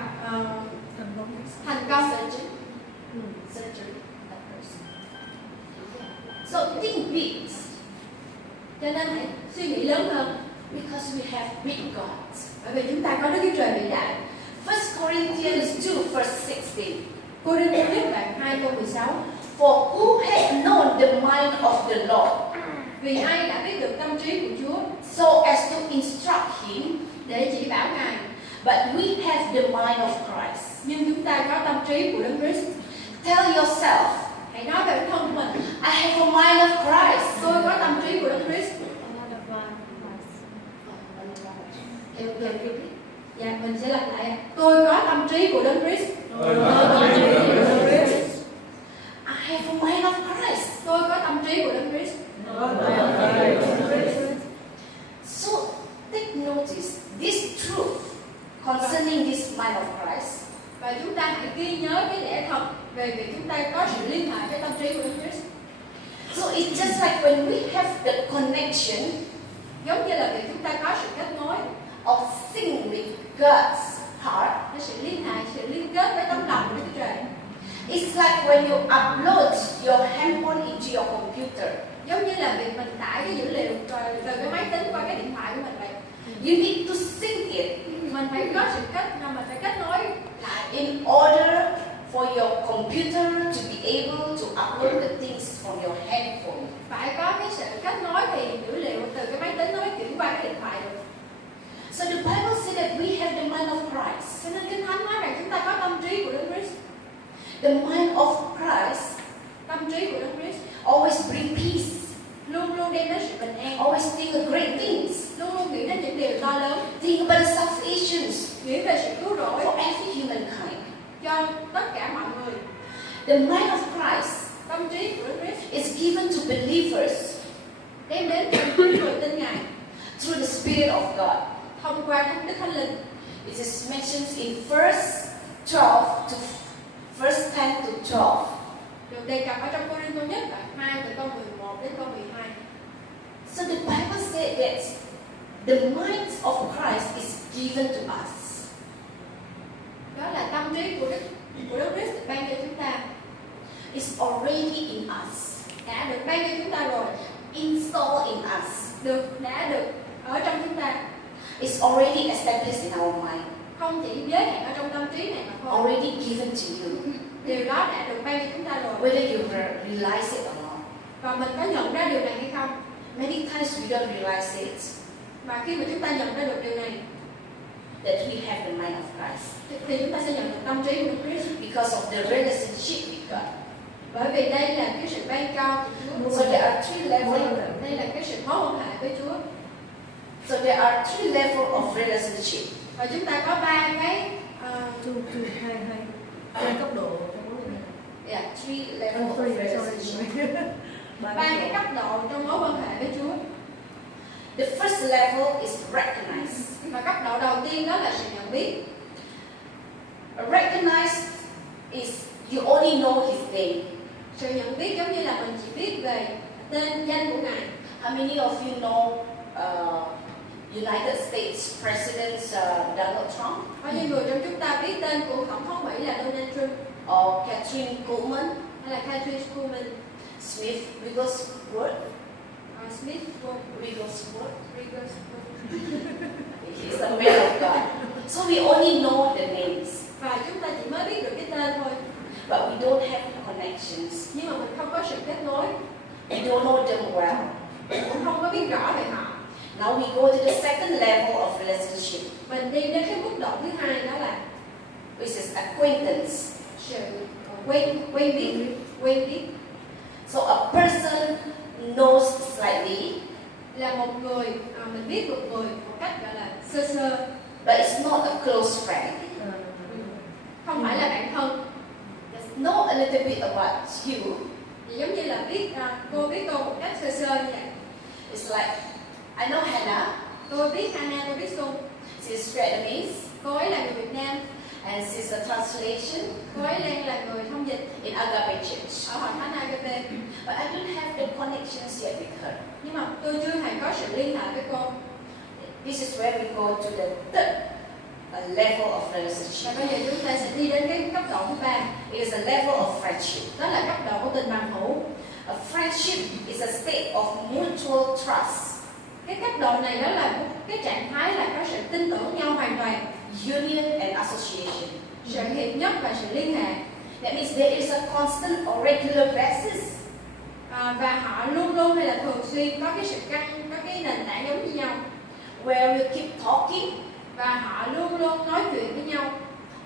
thành công. Surgeon. Surgeon. That person. So think big, Cho nên hãy suy nghĩ lớn hơn. because we have big gods. Bởi vì chúng ta có Đức Chúa Trời vĩ đại. 1 Corinthians 2 verse 16. Cô Đinh Tô nhất đoạn 2 câu 16. For who hath known the mind of the Lord, Vì ai đã biết được tâm trí của Chúa so as to instruct him? để chỉ bảo Ngài. But we have the mind of Christ. Nhưng chúng ta có tâm trí của Đấng Christ. Tell yourself, Hãy nói về bản thân của mình. I have a mind of Christ. Tôi có tâm trí của Đấng Christ. Can you repeat? Dạ, mình sẽ lặp lại. Tôi có tâm trí của Đấng Christ. I have a mind of Christ. Tôi có tâm trí của Đấng Christ. So take notice this truth concerning this mind of Christ. Và chúng ta hãy ghi nhớ cái lẽ thật về việc chúng ta có sự liên hệ với tâm trí của Đấng Christ. So it's just like when we have the connection Giống như là việc chúng ta có sự kết nối, of sync with God's heart. cái sự liên hệ, sự liên kết với tấm lòng của Đức Chúa Trời. It's like when you upload your handphone into your computer. Giống như là việc mình tải cái dữ liệu từ cái máy tính qua cái điện thoại của mình vậy. You need to sync it Mình phải có sự mình phải kết nối lại in order for your computer to be able to upload the things from your handphone. phải có cái sự kết nối thì dữ liệu từ cái máy tính nó mới chuyển qua cái điện thoại được. So the Bible says that we have the mind of Christ. Cho nên Kinh Thánh nói rằng chúng ta có tâm trí của Đấng Christ. The mind of Christ Tâm trí của Đấng Christ always bring peace, luôn luôn đem đến sự bình an, always think of great things, luôn luôn nghĩ đến những điều to lớn, think about the salvations nghĩ về sự cứu rỗi for every humankind. cho tất cả mọi người. The mind of Christ Tâm trí của Đấng Christ is given to believers đem đến cho những người tin Ngài through the Spirit of God. thông qua Đức Thánh Linh. It is mentioned in verse 12 to verse 10 to 12. Được đề cập ở trong Cô-rinh-tô nhất đoạn 2 từ câu 11 đến câu 12. So the Bible says that the mind of Christ is given to us. Đó là tâm trí của Đấng Christ được ban cho chúng ta, It's already in us, đã được ban cho chúng ta rồi, installed in us. đã được ở trong chúng ta, It's already established in our mind, không chỉ giới hạn ở trong tâm trí này mà thôi. already given to you, Điều đó đã được ban cho chúng ta rồi. whether you realize it or not. Và mình có nhận ra điều này hay không? Many times we don't realize it. Và khi mà chúng ta nhận ra được điều này that we have the mind of Christ. thì chúng ta sẽ nhận được tâm trí của Đức Christ. Because of the relationship with God. Bởi vì đây là cái sự ban cho của Chúa. So there are three levels. Đây là cái sự mối quan hệ với Chúa. So there are three levels of relationship. Và chúng ta có ba cái hai cấp độ trong mối quan hệ. Yeah, three levels of relationship. ba cái cấp độ trong mối quan hệ với Chúa. The first level is recognize. Và cấp độ đầu tiên đó là sự nhận biết. Recognize is you only know His name. Sự nhận biết giống như là mình chỉ biết về tên danh của Ngài. How many of you know United States President Donald Trump Bao nhiêu người trong chúng ta biết tên của tổng thống Mỹ là Donald Trump or Catherine Coleman, hay là Catherine Kuhlman, Smith Wigglesworth? Smith, Wigglesworth. Wigglesworth. He's the man of God. So we only know the names, Và chúng ta chỉ mới biết được cái tên thôi, but we don't have connections. nhưng mà mình không có sự kết nối, We don't know them well. mình cũng không có biết rõ về họ. Now we go to the second level of relationship, Mình đi đến cái mức độ thứ hai đó là which is acquaintance. sự quen biết So a person knows slightly, là một người mình biết một người một cách gọi là sơ sơ, but it's not a close friend. không phải là bạn thân. Just know a little bit about you. Thì giống như là cô biết tôi một cách sơ sơ như vậy. It's like, I know Hannah. Tôi biết Hannah, tôi biết Xuân. She's Vietnamese, Cô ấy là người Việt Nam, and she's a translation cô ấy đang là người thông dịch in Agape Church. ở hội thánh AGP. But I don't have the connections yet with her. Nhưng mà tôi chưa hề có sự liên hệ với cô. This is where we go to the third level of Và relationship. bây giờ chúng ta sẽ đi đến cái cấp độ thứ ba. It is a level of friendship. Đó là cấp độ của tình bằng hữu. A friendship is a state of mutual trust, Cái cấp độ này đó là cái trạng thái là có sự tin tưởng nhau hoàn toàn, union and association. sự hiệp nhất và sự liên hệ. That means there is a constant or regular basis. Và họ luôn luôn hay là thường xuyên có cái sự có cái nền tảng giống như nhau. Where we keep talking Và họ luôn luôn nói chuyện với nhau,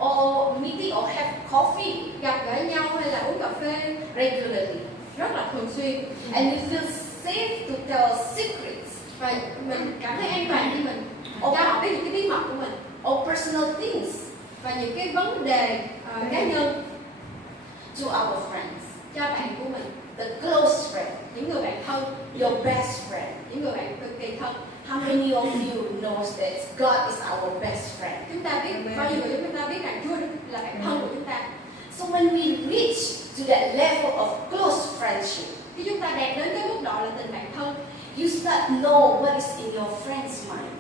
or meeting or have coffee gặp gỡ nhau hay là uống cà phê regularly. rất là thường xuyên. And we feel safe to tell secrets Và mình cảm thấy an toàn khi mình cho họ biết những cái bí mật của mình or personal things và những cái vấn đề cá nhân to our friends. cho bạn của mình, The close friend, những người bạn thân, your best friend. những người bạn cực kỳ thân. How many of you knows that God is our best friend? Chúng ta biết bao nhiêu người chúng ta biết rằng Chúa là bạn thân của chúng ta. So when we reach to that level of close friendship, Khi chúng ta đạt đến cái mức độ là tình bạn thân you start know what is in your friend's mind,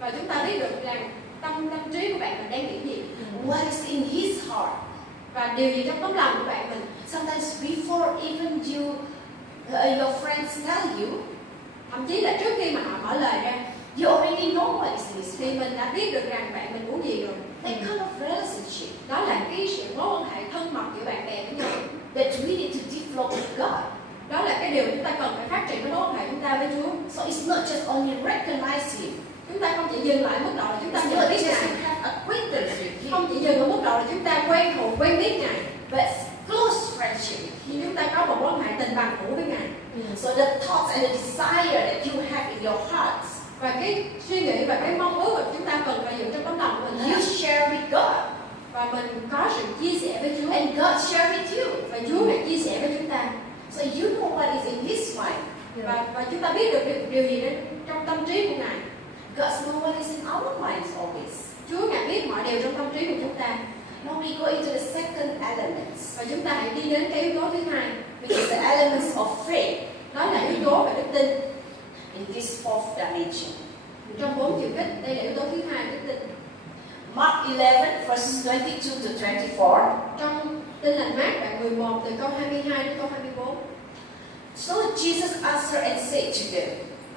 và chúng ta biết được rằng tâm trí của bạn mình đang nghĩ gì what is in his heart. và điều gì trong tấm lòng của bạn mình. Sometimes before even your friends tell you, Thậm chí là trước khi mà họ mở lời ra you already know what is in his thì mind. mình đã biết được rằng bạn mình muốn gì rồi. That kind of relationship Đó là cái sự mối quan hệ thân mật giữa bạn bè với nhau. that we need to develop with God. Đó là cái điều chúng ta cần phải phát triển cái mối quan hệ chúng ta với Chúa. So it's not just only recognize him, Chúng ta không chỉ dừng lại mức độ là chúng ta it's nhận not biết just Ngài, have acquaintance with him, không chỉ dừng ở mức độ là chúng ta quen biết Ngài, but close friendship with him. nhưng chúng ta có một mối quan hệ tình bằng hữu với Ngài. So the thoughts and the desire that you have in your hearts, Và cái suy nghĩ và cái mong ước mà chúng ta cần phải giữ trong tấm lòng của mình you share with God, và mình có sự chia sẻ với Chúa and God share with you. và Chúa lại chia sẻ với chúng ta So you know what is in His mind. và chúng ta biết được điều gì đến trong tâm trí của Ngài. God knows what is in our minds always. Chúa Ngài biết mọi điều trong tâm trí của chúng ta. Now we go into the second element, Và chúng ta hãy đi đến cái yếu tố thứ hai, which is the elements of faith đó là yếu tố về đức tin. in this fourth dimension. Trong 4 chiều kích, đây là yếu tố thứ hai, đức tin. Mark 11, verses 22 to 24. Trong Tin lành Mát đoạn 11 từ câu 22 đến câu 24. So Jesus answered and said to them,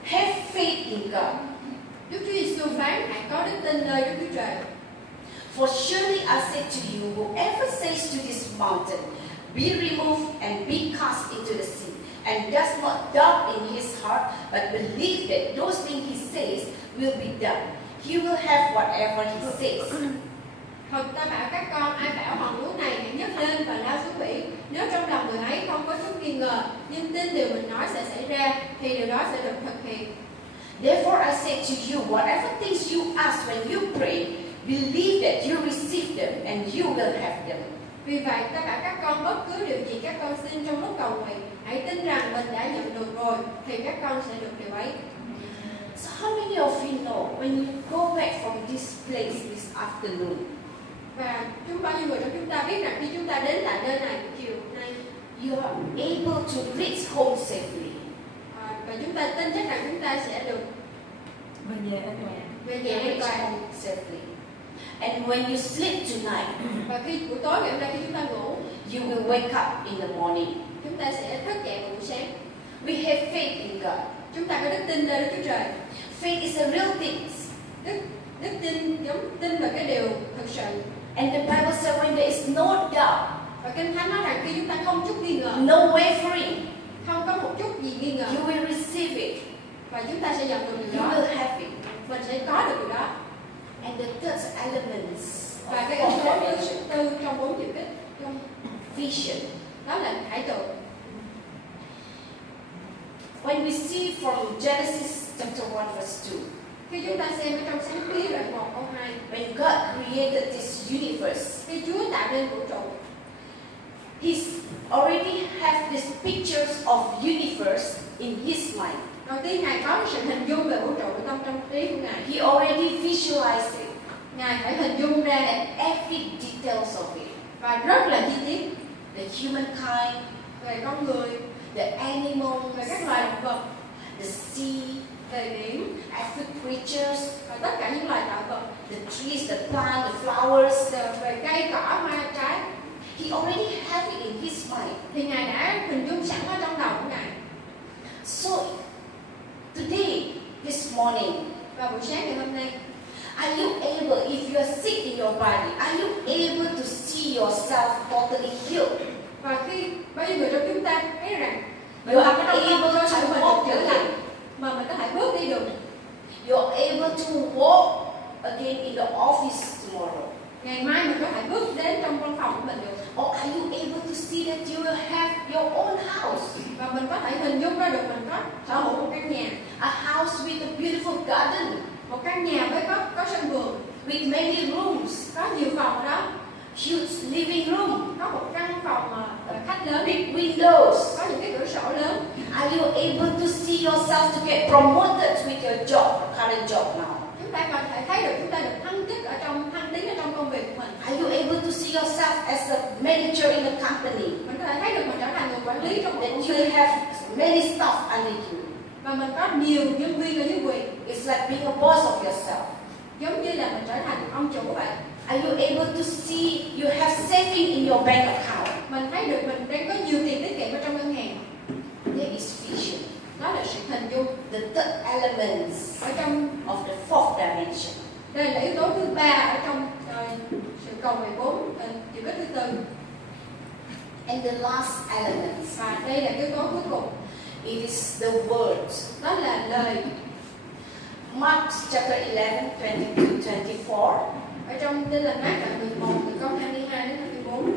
have faith in God. Đức Chúa Giêsu phán hãy có đức tin nơi Đức Chúa Trời. For surely I say to you, whoever says to this mountain, be removed and be cast into the sea, and does not doubt in his heart, but believe that those things he says will be done. He will have whatever he says. Thật ta bảo các con, ai bảo hòn núi này hãy nhấc lên và lao xuống biển, nếu trong lòng người ấy không có chút nghi ngờ, nhưng tin điều mình nói sẽ xảy ra, thì điều đó sẽ được thực hiện. Therefore I say to you, whatever things you ask when you pray, believe that you receive them and you will have them. Vì vậy, ta bảo các con bất cứ điều gì các con xin trong lúc cầu nguyện, hãy tin rằng mình đã nhận được rồi, thì các con sẽ được điều ấy. So how many of you know when you go back from this place this afternoon, Và bao nhiêu người trong chúng ta biết rằng khi chúng ta đến lại nơi này chiều nay, you are able to reach home safely? và chúng ta tin chắc rằng chúng ta sẽ được Về nhà an toàn. về nhà an Reach toàn. home safely. And when you sleep tonight, Và khi buổi tối ngày hôm nay khi chúng ta ngủ, you will wake up in the morning. chúng ta sẽ thức dậy vào buổi sáng. We have faith in God. Chúng ta có đức tin nơi Đức Chúa Trời. Faith is a real thing. Đức tin giống tin vào cái điều thực sự. And the Bible says when there is no doubt, Và Kinh Thánh nói rằng khi chúng ta không chút nghi ngờ, no wavering, không có một chút gì nghi ngờ, you will receive it. và chúng ta sẽ nhận được điều You đó, will have it. mình sẽ có được điều đó. And the third element Và cái of yếu tố fourth thứ dimension, tư trong 4 chiều kích trong vision. đó là hải tượng. When we see from Genesis chapter 1 verse 2, Khi chúng ta xem ở trong Sáng Ký đoạn 1 câu 2, when God created this universe, khi Chúa tạo nên vũ trụ, He's already have these pictures of universe in His mind. đầu tiên Ngài có sự hình dung về vũ trụ trong trí của Ngài. He already visualized it Ngài phải hình dung ra and every details of it. và rất là chi tiết The humankind, về con người, the animals, về các loài động vật, the sea, về biển every creatures, và tất cả những loài tạo vật, the trees, the plants, the flowers. về cây cỏ, hoa, trái, He already have it in His mind. thì Ngài đã hình dung sẵn ở trong đầu của Ngài. So today, this morning, Và buổi sáng ngày hôm nay, are you able, if you are sick in your body, are you able to see yourself totally healed? và khi bao nhiêu người trong chúng ta thấy rằng You are ở trong able cơ thể to mình walk được chữa lành, again. mà mình có thể bước đi được, You are able to walk again in the office tomorrow. ngày mai mình có thể bước đến trong văn phòng của mình được, Or are you able to see that you will have your own house? và mình có thể hình dung ra được mình có sở hữu một căn nhà, A house with a beautiful garden, một căn nhà với có sân vườn, with many rooms, có nhiều phòng đó, huge living room, có một căn phòng khách lớn, big windows. có những cái cửa sổ lớn. Are you able to see yourself to get promoted with your job, current job now? Chúng ta có thể thấy được chúng ta được thăng tiến ở trong công việc của mình. Are you able to see yourself as a manager in a company? Mình có thể thấy được mình trở thành người quản lý trong một That công you ty, have many staff under you. và mình có nhiều nhân viên ở dưới quyền, It's like being a boss of yourself. giống như là mình trở thành ông chủ vậy. Are you able to see you have saving in your bank account? Mình thấy được mình đang có nhiều tiền tiết kiệm ở trong ngân hàng. There is vision. Đó là sự hình dung The third elements ở trong, of the fourth dimension. đây là yếu tố thứ ba ở trong sự cầu nguyện 4 chiều kích thứ tư, And the last element, và đây là yếu tố cuối cùng, it is the words. đó là lời. Mark chapter 11, 22, 24. Ở trong Tin Lành Mát đoạn 11 từ câu 22 đến 24,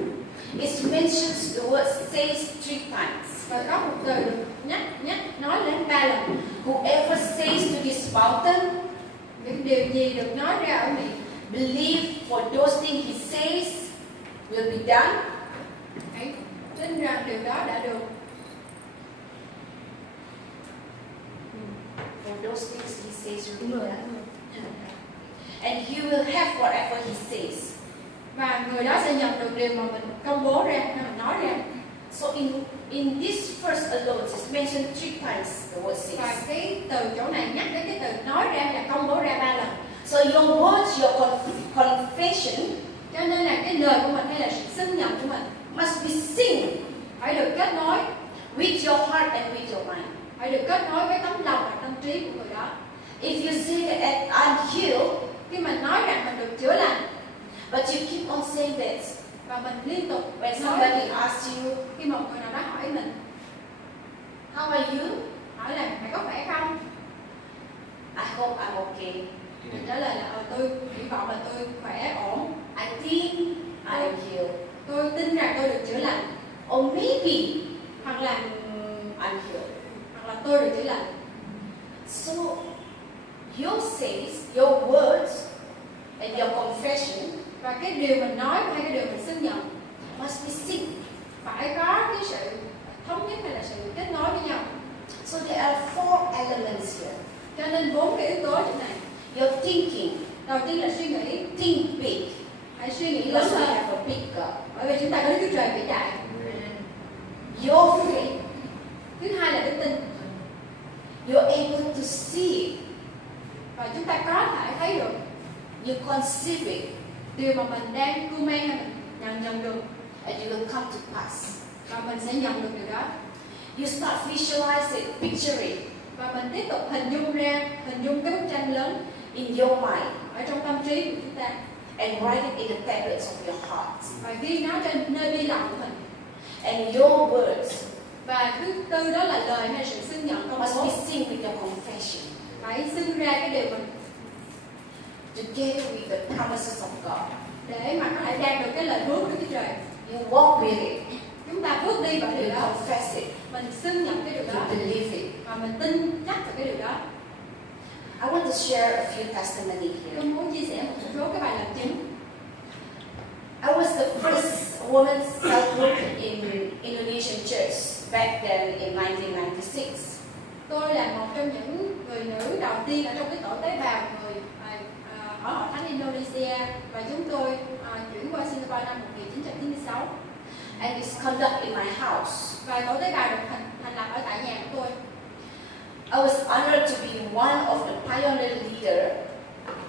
It mentions the word says 3 times. và có một từ được nhắc nói đến 3 lần. Whoever says to this mountain, Những điều gì được nói ra ở miệng, believe for those things he says will be done. hãy tin rằng điều đó đã được. For those things he says will be done. And you will have whatever he says. Và người đó sẽ nhận được điều mà mình công bố ra, hay mình nói ra. So in this verse alone, it's mentioned 3 times the word Và says. cái từ chỗ này nhắc đến cái từ nói ra là công bố ra 3 lần. So your words, your confession Cho nên là cái lời của mình hay là sự xưng nhận của mình must be synced phải được kết nối, with your heart and with your mind. phải được kết nối với tấm lòng và tâm trí của người đó. If you say that I'm healed, Khi mình nói rằng mình được chữa lành, but you keep on saying that và mình liên tục when nói, somebody asks you, khi một người nào đó hỏi mình, how are you? hỏi là mày có khỏe không? okay. Mình trả lời là tôi hy vọng là tôi khỏe ổn. I think I am healed. Tôi tin rằng tôi được chữa lành. Or maybe Hoặc là I'm healed. hoặc là tôi được chữa lành. So, your says, your words, and your confession Và cái điều mình nói hay cái điều mình xưng nhận must be sync. phải có cái sự thống nhất hay là sự kết nối với nhau. So there are 4 elements here. Cho nên 4 cái yếu tố chỗ này. Your thinking. Đầu tiên là suy nghĩ, Think big. hãy suy nghĩ lớn Because we hơn. have a big God. Bởi vì chúng ta có Đức Chúa Trời vĩ đại. Your faith. Thứ hai là đức tin. You're able to see it. Và chúng ta có thể thấy được You conceive it. điều mà mình đang cưu mang hay mình nhận được, And you will come to pass. và mình sẽ nhận được điều đó. You start visualize it, picture it Và mình tiếp tục hình dung cái bức tranh lớn in your mind. ở trong tâm trí của chúng ta And write it in the tablets of your heart. và ghi nó trên nơi bi lòng của mình. And your words Và thứ tư đó là lời hay sự xưng nhận công must bố. be synced with your confession. Phải xưng ra cái điều mình Together with the promises of God. để mà có thể đạt được cái lời hứa của Đức Chúa Trời. You walk with it. Chúng ta bước đi vào điều You đó, confess it. mình xưng nhận cái điều đó You believe it. và mình tin chắc vào cái điều đó. I want to share a few testimony here. Tôi muốn chia sẻ một số cái bài làm chứng. I was the first women's cell group in Indonesian church back then in 1996. Tôi là một trong những người nữ đầu tiên ở trong cái tổ tế bào ở Hội Thánh Indonesia và chúng tôi chuyển qua Singapore năm 1996 And it's conducted in my house. và tổ tế bào được thành lập ở tại nhà của tôi. I was honored to be one of the pioneer leader.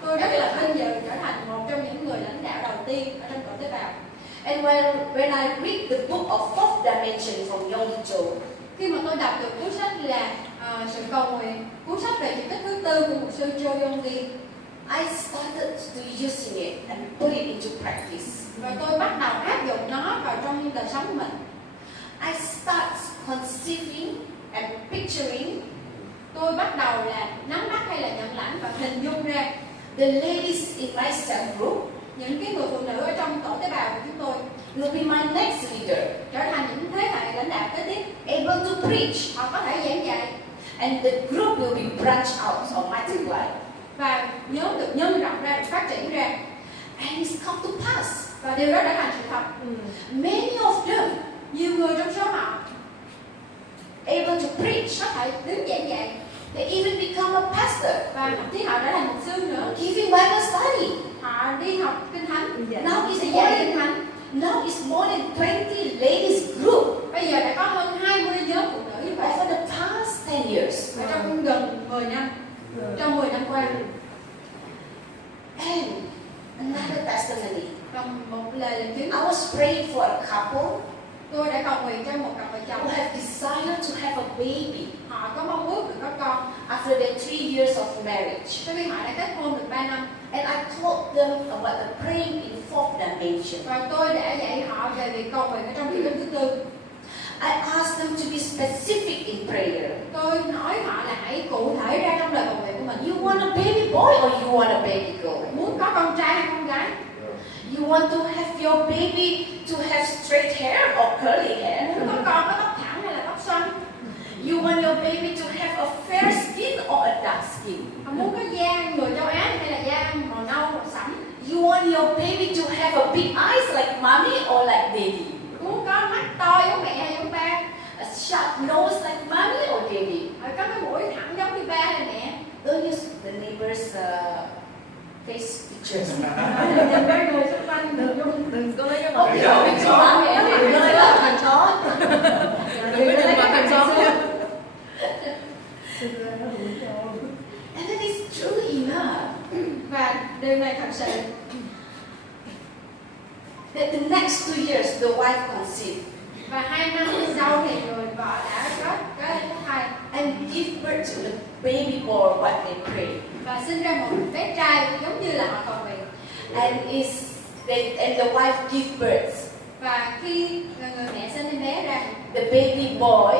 Tôi rất là vinh dự trở thành một trong những người lãnh đạo đầu tiên ở trong tổ tế bào. And when I read the book of Fourth Dimension from Young Cho, Khi mà tôi đọc được cuốn sách là Sự Cầu Nguyện, cuốn sách về chuyển tích thứ tư của mục sư Cho Yong Lee, I started to using it and put it into practice. và tôi bắt đầu áp dụng nó vào trong đời sống của mình. I start conceiving and picturing Tôi bắt đầu là nắm bắt hay là nhận lãnh và hình dung ra the ladies in my cell group những cái người phụ nữ ở trong tổ tế bào của chúng tôi will be my next leader, trở thành những thế hệ lãnh đạo kế tiếp. able to preach, Họ có thể giảng dạy and the group will be branched out or multiplied. và nhóm được nhân rộng ra, được phát triển ra, And it's come to pass. và điều đó đã thành sự thật. Many of them Nhiều người trong số họ able to preach. có thể đứng giảng dạy They even become a pastor, và thậm chí họ trở thành mục sư nữa. giving Bible study. Họ đi học kinh thánh, Now đi it's dạy more kinh than, thánh. now it's more than 20 ladies group Bây giờ đã có hơn 20 nhóm phụ nữ như vậy over the past 10 years. ở trong gần 10 năm, trong 10 năm qua. And another testimony. Và một lời làm chứng, I was praying for a couple tôi đã cầu nguyện cho một cặp vợ who chồng. have decided to have a baby Họ có mong ước được có con after their 3 years of marriage. sau khi họ đã kết hôn được 3 năm. And I taught them about the praying in fourth dimension. Và tôi đã dạy họ về việc cầu nguyện ở trong kỷ thứ tư. I asked them to be specific in prayer. Tôi nói họ là hãy cụ thể ra trong lời cầu nguyện của mình. You want a baby boy or you want a baby girl? Muốn có con trai hay con gái? You want to have your baby to have straight hair or curly hair? Muốn có con có tóc thẳng hay là tóc xoăn? You want your baby to have a fair skin or a dark skin? Họ muốn có da người châu Á hay là da màu nâu, màu sẫm? You want your baby to have a big eyes like mommy or like daddy? Muốn có mắt to giống mẹ hay giống ba? A sharp nose like mommy or daddy? Họ có cái mũi thẳng giống như ba hay mẹ? Don't use the neighbor's face pictures. Nhìn với người xung quanh đừng dung. Đừng có lấy cái mặt Okay, picture mommy and daddy. đừng lấy cái thành chó. Đừng có lấy cái thành chó. And that is true enough. Và điều này thật sự That the next 2 years the wife conceived và 2 năm sau thì người vợ đã có cái thai and give birth to the baby boy what they pray. và sinh ra một bé trai giống như là họ cầu nguyện. And the wife give birth. Và khi người mẹ sinh em bé ra, The baby boy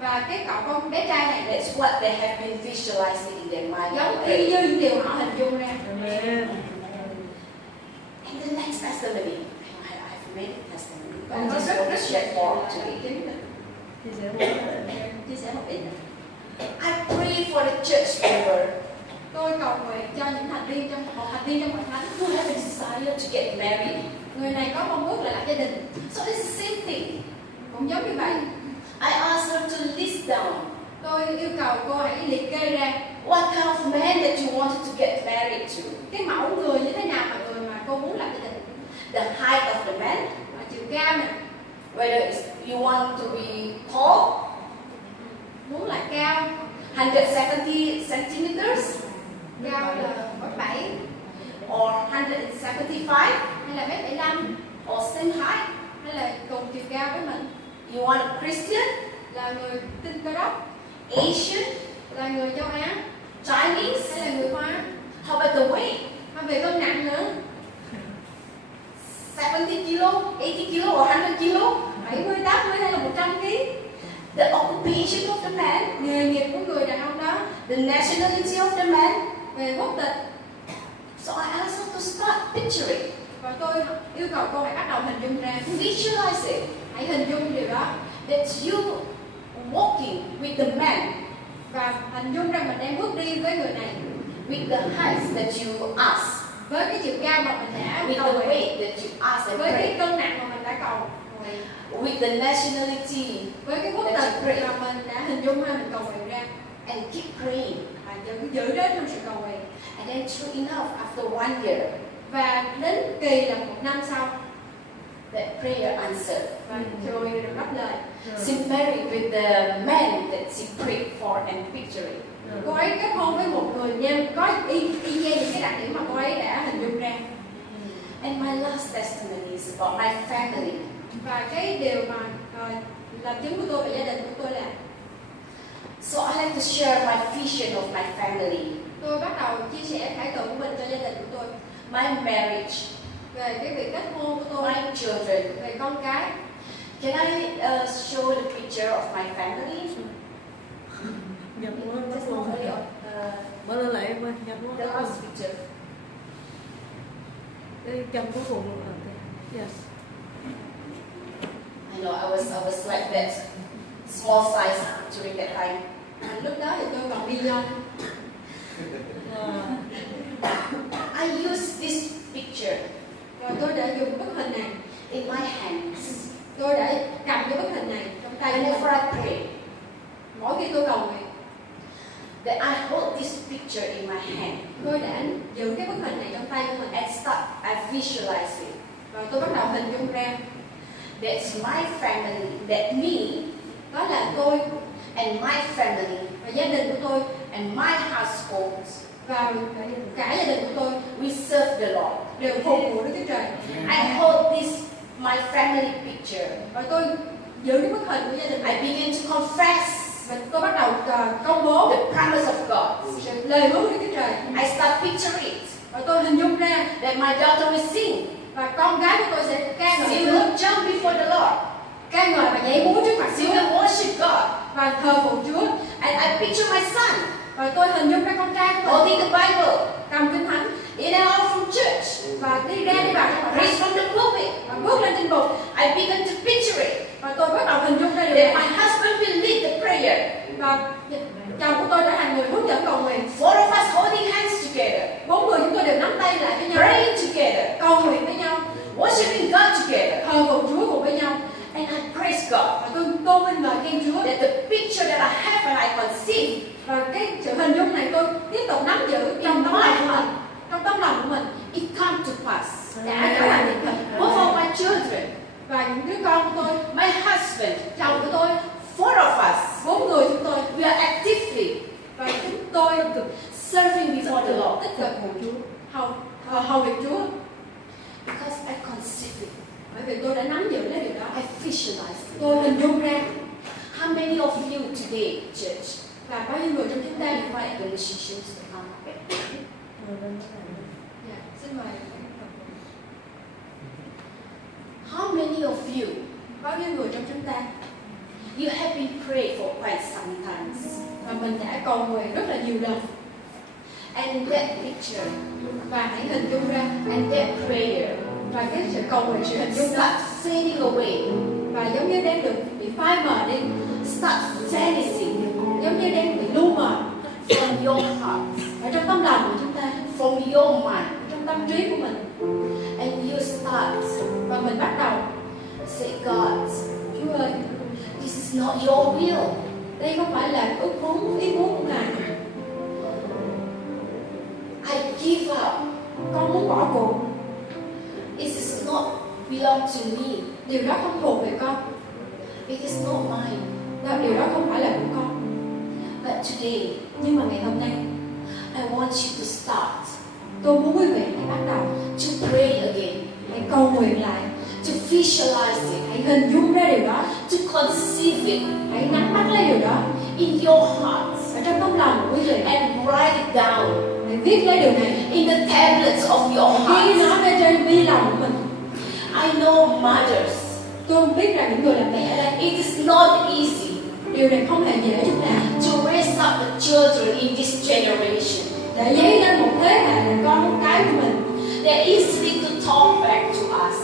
Và cái cậu con bé trai này That's what they have been visualizing in their mind. giống y như những điều họ hình dung ra. Amen. And the next testimony, I've made a testimony, but Còn I có just rất want rất to share more to nhiều it. chứng minh. Chia sẻ một ít. I pray for the church member Tôi cầu nguyện cho những thành viên trong hội thánh who have a desire to get married. người này có mong ước là lập gia đình. So it's the same thing. Cũng giống như vậy, I asked her to list down tôi yêu cầu cô hãy liệt kê ra what kind of man that you wanted to get married to. cái mẫu người như thế nào mà người mà cô muốn lập gia đình. The height of the man, Chiều cao nè, whether you want to be tall, muốn là cao, 170 centimeters, cao là mét 7 or 175, hay là mét 75 or same height. hay là cùng chiều cao với mình, You want a Christian, là người tin Cơ Đốc, Asian, là người châu Á Chinese. hay là người Hoa. How about the weight? Hay về cân nặng nữa, 70 kilo, 80 kilo, or 100 kilo? 70, 80 hay là 100 kg. The occupation of the man, Nghề nghiệp của người đàn ông đó, the nationality of the man. về quốc tịch. So I asked her to start picturing, Và tôi yêu cầu cô hãy bắt đầu hình dung ra, visualize it, hãy hình dung điều đó that you walking with the man và hình dung ra mình đang bước đi với người này, with the height that you ask, với cái chiều cao mà mình đã with cầu the nguyện, weight that you ask and với cái pray, cân nặng mà mình đã cầu nguyện, with the nationality, với cái quốc tịch mà mình đã hình dung hay mình cầu nguyện ra, and keep praying. và giữ đó trong sự cầu nguyện. And then true enough, after 1 year, Và đến kỳ là 1 năm sau, that prayer answered. và rồi được đáp lời. She married with the man that she prayed for and picturing. Cô ấy kết hôn với một người nam có y như những cái đặc điểm mà cô ấy đã hình dung ra. And my last testimony is about my family. Và cái điều mà làm chứng của tôi và gia đình của tôi là So I like to share my vision of my family, tôi bắt đầu chia sẻ khải tượng của mình cho gia đình của tôi, my marriage, về cái việc kết hôn của tôi, my children. về con cái. Can I show the picture of my family? Nhập quá, Just bắt not only luôn. Mở lên lại em ơi, nhập quá. the last picture. Đây chồng của phụ luôn. Yes. I know I was like that, small size during that time. Lúc đó thì tôi còn đi lên. I used this picture Rồi tôi đã dùng bức hình này, in my hands tôi đã cầm cái bức hình này trong tay của mình. whenever I pray. Mỗi khi tôi cầu nguyện, That I hold this picture in my hand tôi đã giữ cái bức hình này trong tay của mình and I visualize it. và tôi bắt đầu hình dung ra That's my family, that me đó là tôi and my family và gia đình của tôi and my household. và cả gia đình của tôi We serve the Lord. đều phục vụ Đức Chúa Trời. I hold this my family picture. Và tôi giữ cái bức hình của gia đình I này begin to confess và tôi bắt đầu công bố the promise of God. sự lời hứa của Đức Chúa Trời. I start picturing it Và tôi hình dung ra that my daughter will sing. và con gái của tôi sẽ ca She ngợi Chúa, will jump before the Lord. ca ngợi và nhảy múa trước mặt She Chúa will worship God. và thờ phượng Chúa. And I picture my son Và tôi hình dung ra con trai của mình holding the Bible cầm kinh thánh in and out from church. và đi vào trong hội Praise thánh from the pulpit. và bước lên trên bục. I began to picture it Và tôi bắt đầu hình dung ra điều that này my husband will lead the prayer. và chồng của tôi trở thành người hướng dẫn cầu nguyện. Four of us holding hands together, 4 người chúng tôi đều nắm tay lại với nhau, praying together, cầu nguyện với nhau, worshiping God together. thờ phượng Chúa cùng với nhau. And I praise God Và tôi tôn vinh ngợi khen Chúa. that the picture that I have and I conceive Và cái sự hình dung này tôi tiếp tục nắm giữ trong tấm lòng của mình, trong tấm lòng của mình it come to pass. đã trở thành hiện thực. Both of my children, Và những đứa con của tôi, my husband, chồng của tôi, four of us, 4 người chúng tôi we are actively và chúng tôi serving before the Lord tích cực hầu việc Chúa, because I conceive it. bởi vì tôi đã nắm giữ cái điều đó. I visualize it. Tôi hình dung ra. How many of you today, church, Và bao nhiêu người trong chúng ta invite the musicians to come? Dạ, xin mời. How many of you Bao nhiêu người trong chúng ta You have been praying for quite some times. Và mình đã cầu nguyện rất là nhiều lần. And in that picture, Và hãy hình dung ra, and that prayer và cái sự cầu nguyện, sự hình dung đó, start fading away, và giống như đang được bị phai mờ đi, start vanishing giống như đang bị lu mờ from your heart, ở trong tâm lòng của chúng ta, from your mind, trong tâm trí của mình. and you start Và mình bắt đầu say, God, Chúa ơi, this is not your will. đây không phải là ước muốn, ý muốn của Ngài. I give up. Con muốn bỏ cuộc. It is not belong to me. Điều đó không thuộc về con. It is not mine. Điều đó không phải là của con. But today, Nhưng mà ngày hôm nay, I want you to start tôi muốn quý vị hãy bắt đầu to pray again, hãy cầu nguyện lại, to visualize it, hãy hình dung ra điều đó, to conceive it hãy nắm bắt lấy điều đó in your heart ở trong tấm lòng của quý vị, and write it down hãy viết lấy điều này, in the tablets of your ghi heart. nó ra trên vi lòng của mình. I know mothers, Tôi biết rằng những người làm mẹ ở đây, it is not easy điều này không hề dễ chút nào. to raise up the children in this generation. Để dấy lên một thế hệ là con cái của mình, They're easy to talk back to us.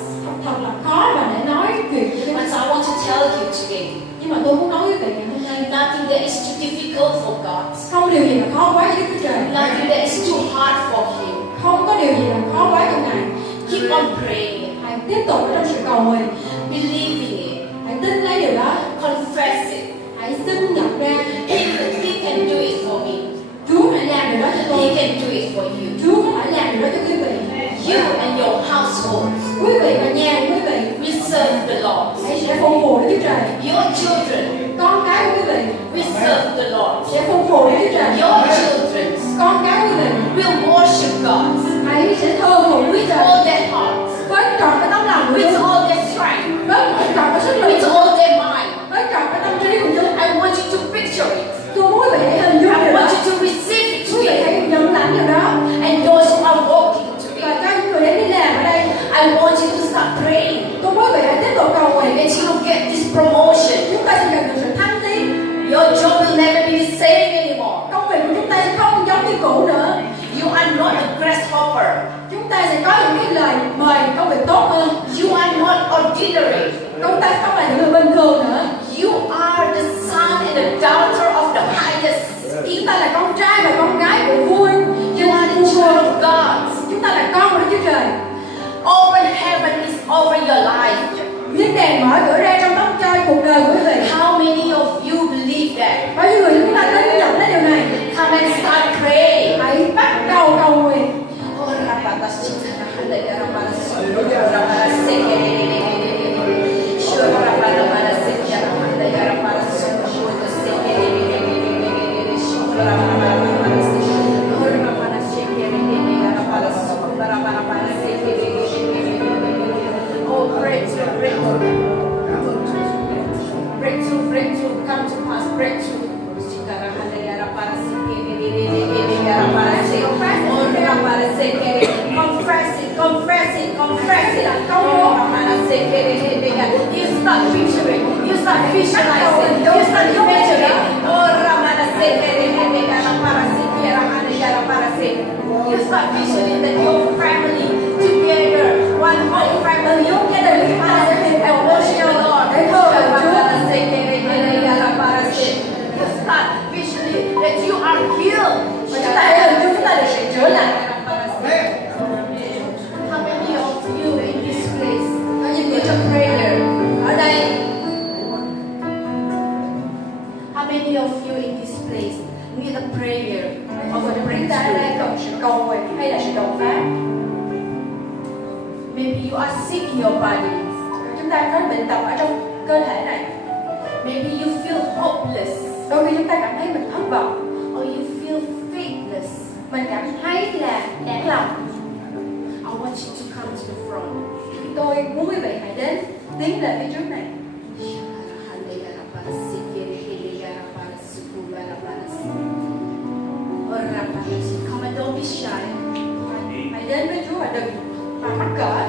thật là khó mà để nói chuyện với But các I want to tell you today, Nhưng mà tôi muốn nói với quý vị ngày hôm nay, nothing that is too difficult for God. không điều gì là khó quá với Đức Chúa Trời, Nothing that is too hard for Him. không có điều gì là khó quá cho Ngài. Keep on praying, Hãy tiếp tục ở trong sự cầu nguyện, believing it, hãy tin lấy điều đó, confess it. hãy xin nhận ra He can do it for me. Chúa hãy làm điều đó cho tôi, He can do it for you. Chúa có thể làm điều đó cho quý vị. You and your household Quý vị và nhà của quý vị will serve the Lord. hãy sẽ phục vụ Đức Chúa Trời. Your children Con cái của quý vị will serve the Lord. sẽ phục vụ Đức Chúa Trời. Your children Con cái của quý vị will worship God hãy sẽ thờ phụng Đức Chúa with Trời all their hearts, với trọn cái tấm lòng của with chúng, all their strength, với trọn cái sức lực, with all their mind. với trọn cái tâm trí của chúng. I want you to picture it. Tôi muốn quý vị hãy hình dung I điều đó. want you to receive it Quý vị today. hãy nhận lãnh điều đó. And those who are walking Và today, cho những người đang đi làm ở đây, I want you to start praying. tôi muốn quý vị hãy tiếp tục cầu nguyện. That you will get this promotion. Chúng ta sẽ nhận được sự thăng tiến. Your job will never be the same anymore. Công việc của chúng ta không giống như cũ nữa. You are not a grasshopper. Chúng ta sẽ có những cái lời mời công việc tốt hơn. You are not ordinary. Chúng ta không là những người bình thường nữa. You are the son and the daughter of the highest. Chúng ta là con trai và con gái của vua. You are the child of God. Chúng ta là con của Đức Chúa Trời. Open heaven is over your life. Thiên đàng mở cửa ra trong tấm chơi cuộc đời của quý vị. How many of you believe that? Bao nhiêu người chúng ta tin nhận đến điều này? Come and start praying. Hãy bắt đầu cầu nguyện. Oh, breakthrough, come to pass, breakthrough. Confess it. You start picturing, you start visualizing, you start imagining. You start visioning that your family together, one whole family, together with us, and worship the Lord. You start visioning that you are healed. Và chúng ta hãy hình dung chúng ta được sự chữa lành. How many of you in this place need a prayer? Ở đây, How many of you in this place need a prayer of a chúng ta ở đây breakthrough? cần sự cầu nguyện hay là sự đột phá? Maybe you are sick in your body. Chúng ta có bệnh tật ở trong cơ thể này. Maybe you feel hopeless, Đôi khi chúng ta cảm thấy mình thất vọng, or you feel faithless. mình cảm thấy là nản lòng. I want you to come to the front. Tôi muốn quý vị hãy đến, tiến về phía trước này. Come and don't be shy. Hãy đến với Chúa và đừng mà mắc cỡ.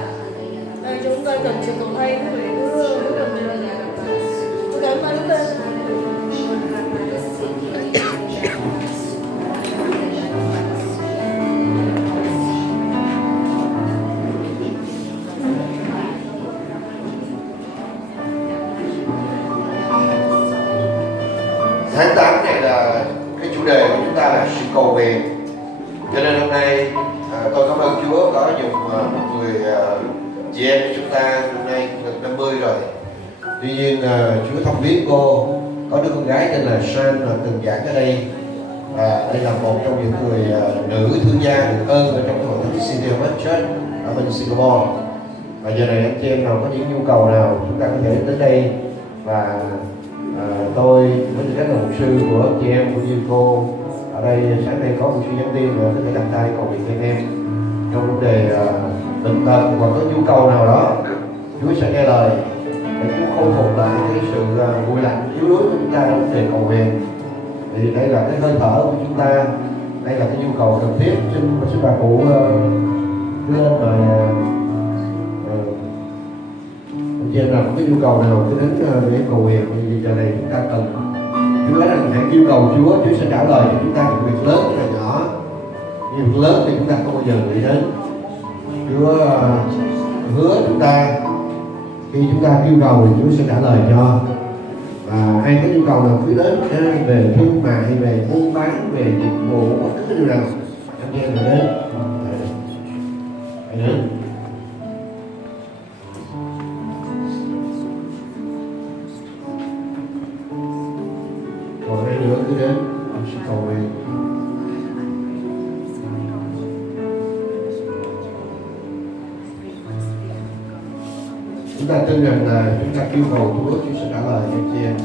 Đây chúng tôi cần sự cầu thay quý vị cứ cầm lên. Tôi cảm ơn lên. Tháng 8 này là cái chủ đề của chúng ta là sự cầu nguyện. Cho nên hôm nay tôi cảm ơn Chúa có dùng một người chị em của chúng ta hôm nay gần 50 rồi. Tuy nhiên Chúa thông biết cô có đứa con gái tên là San là từng giảng ở đây. Đây là một trong những người nữ thương gia được ơn ở trong cái hội thánh City of God Church ở bên Singapore. Và giờ này anh chị em nào có những nhu cầu nào chúng ta có thể đến đây, và tôi với tư cách là mục sư của chị em cũng như cô ở đây sáng nay có một sư giảng viên nữa có thể đặt tay cầu nguyện cho anh em trong vấn đề bệnh tật hoặc có nhu cầu nào đó. Chúa sẽ nghe lời để Chúa khôi phục lại cái sự nguội lạnh yếu đuối của chúng ta trong vấn đề cầu nguyện. Thì đây là cái hơi thở của chúng ta, đây là cái nhu cầu cần thiết. Xin sư bà cụ đưa lên mà anh chị em nào có cái nhu cầu nào cứ đến để cầu nguyện. Vì giờ này chúng ta cần Chúa nói rằng hãy yêu cầu Chúa, Chúa sẽ trả lời cho chúng ta một việc lớn hay là nhỏ. Nhưng việc lớn thì chúng ta không bao giờ nghĩ đến. Chúa hứa chúng ta khi chúng ta yêu cầu thì Chúa sẽ trả lời cho. Và ai có nhu cầu nào cứ đến về thương mại, về buôn bán, về dịch vụ, bất cứ cái điều nào anh chị em đến. Hãy đến. Còn ai nữa cứ đến sự cầu nguyện. Chúng ta tin rằng là chúng ta yêu cầu Chúa, Chúa sẽ trả lời cho anh chị em.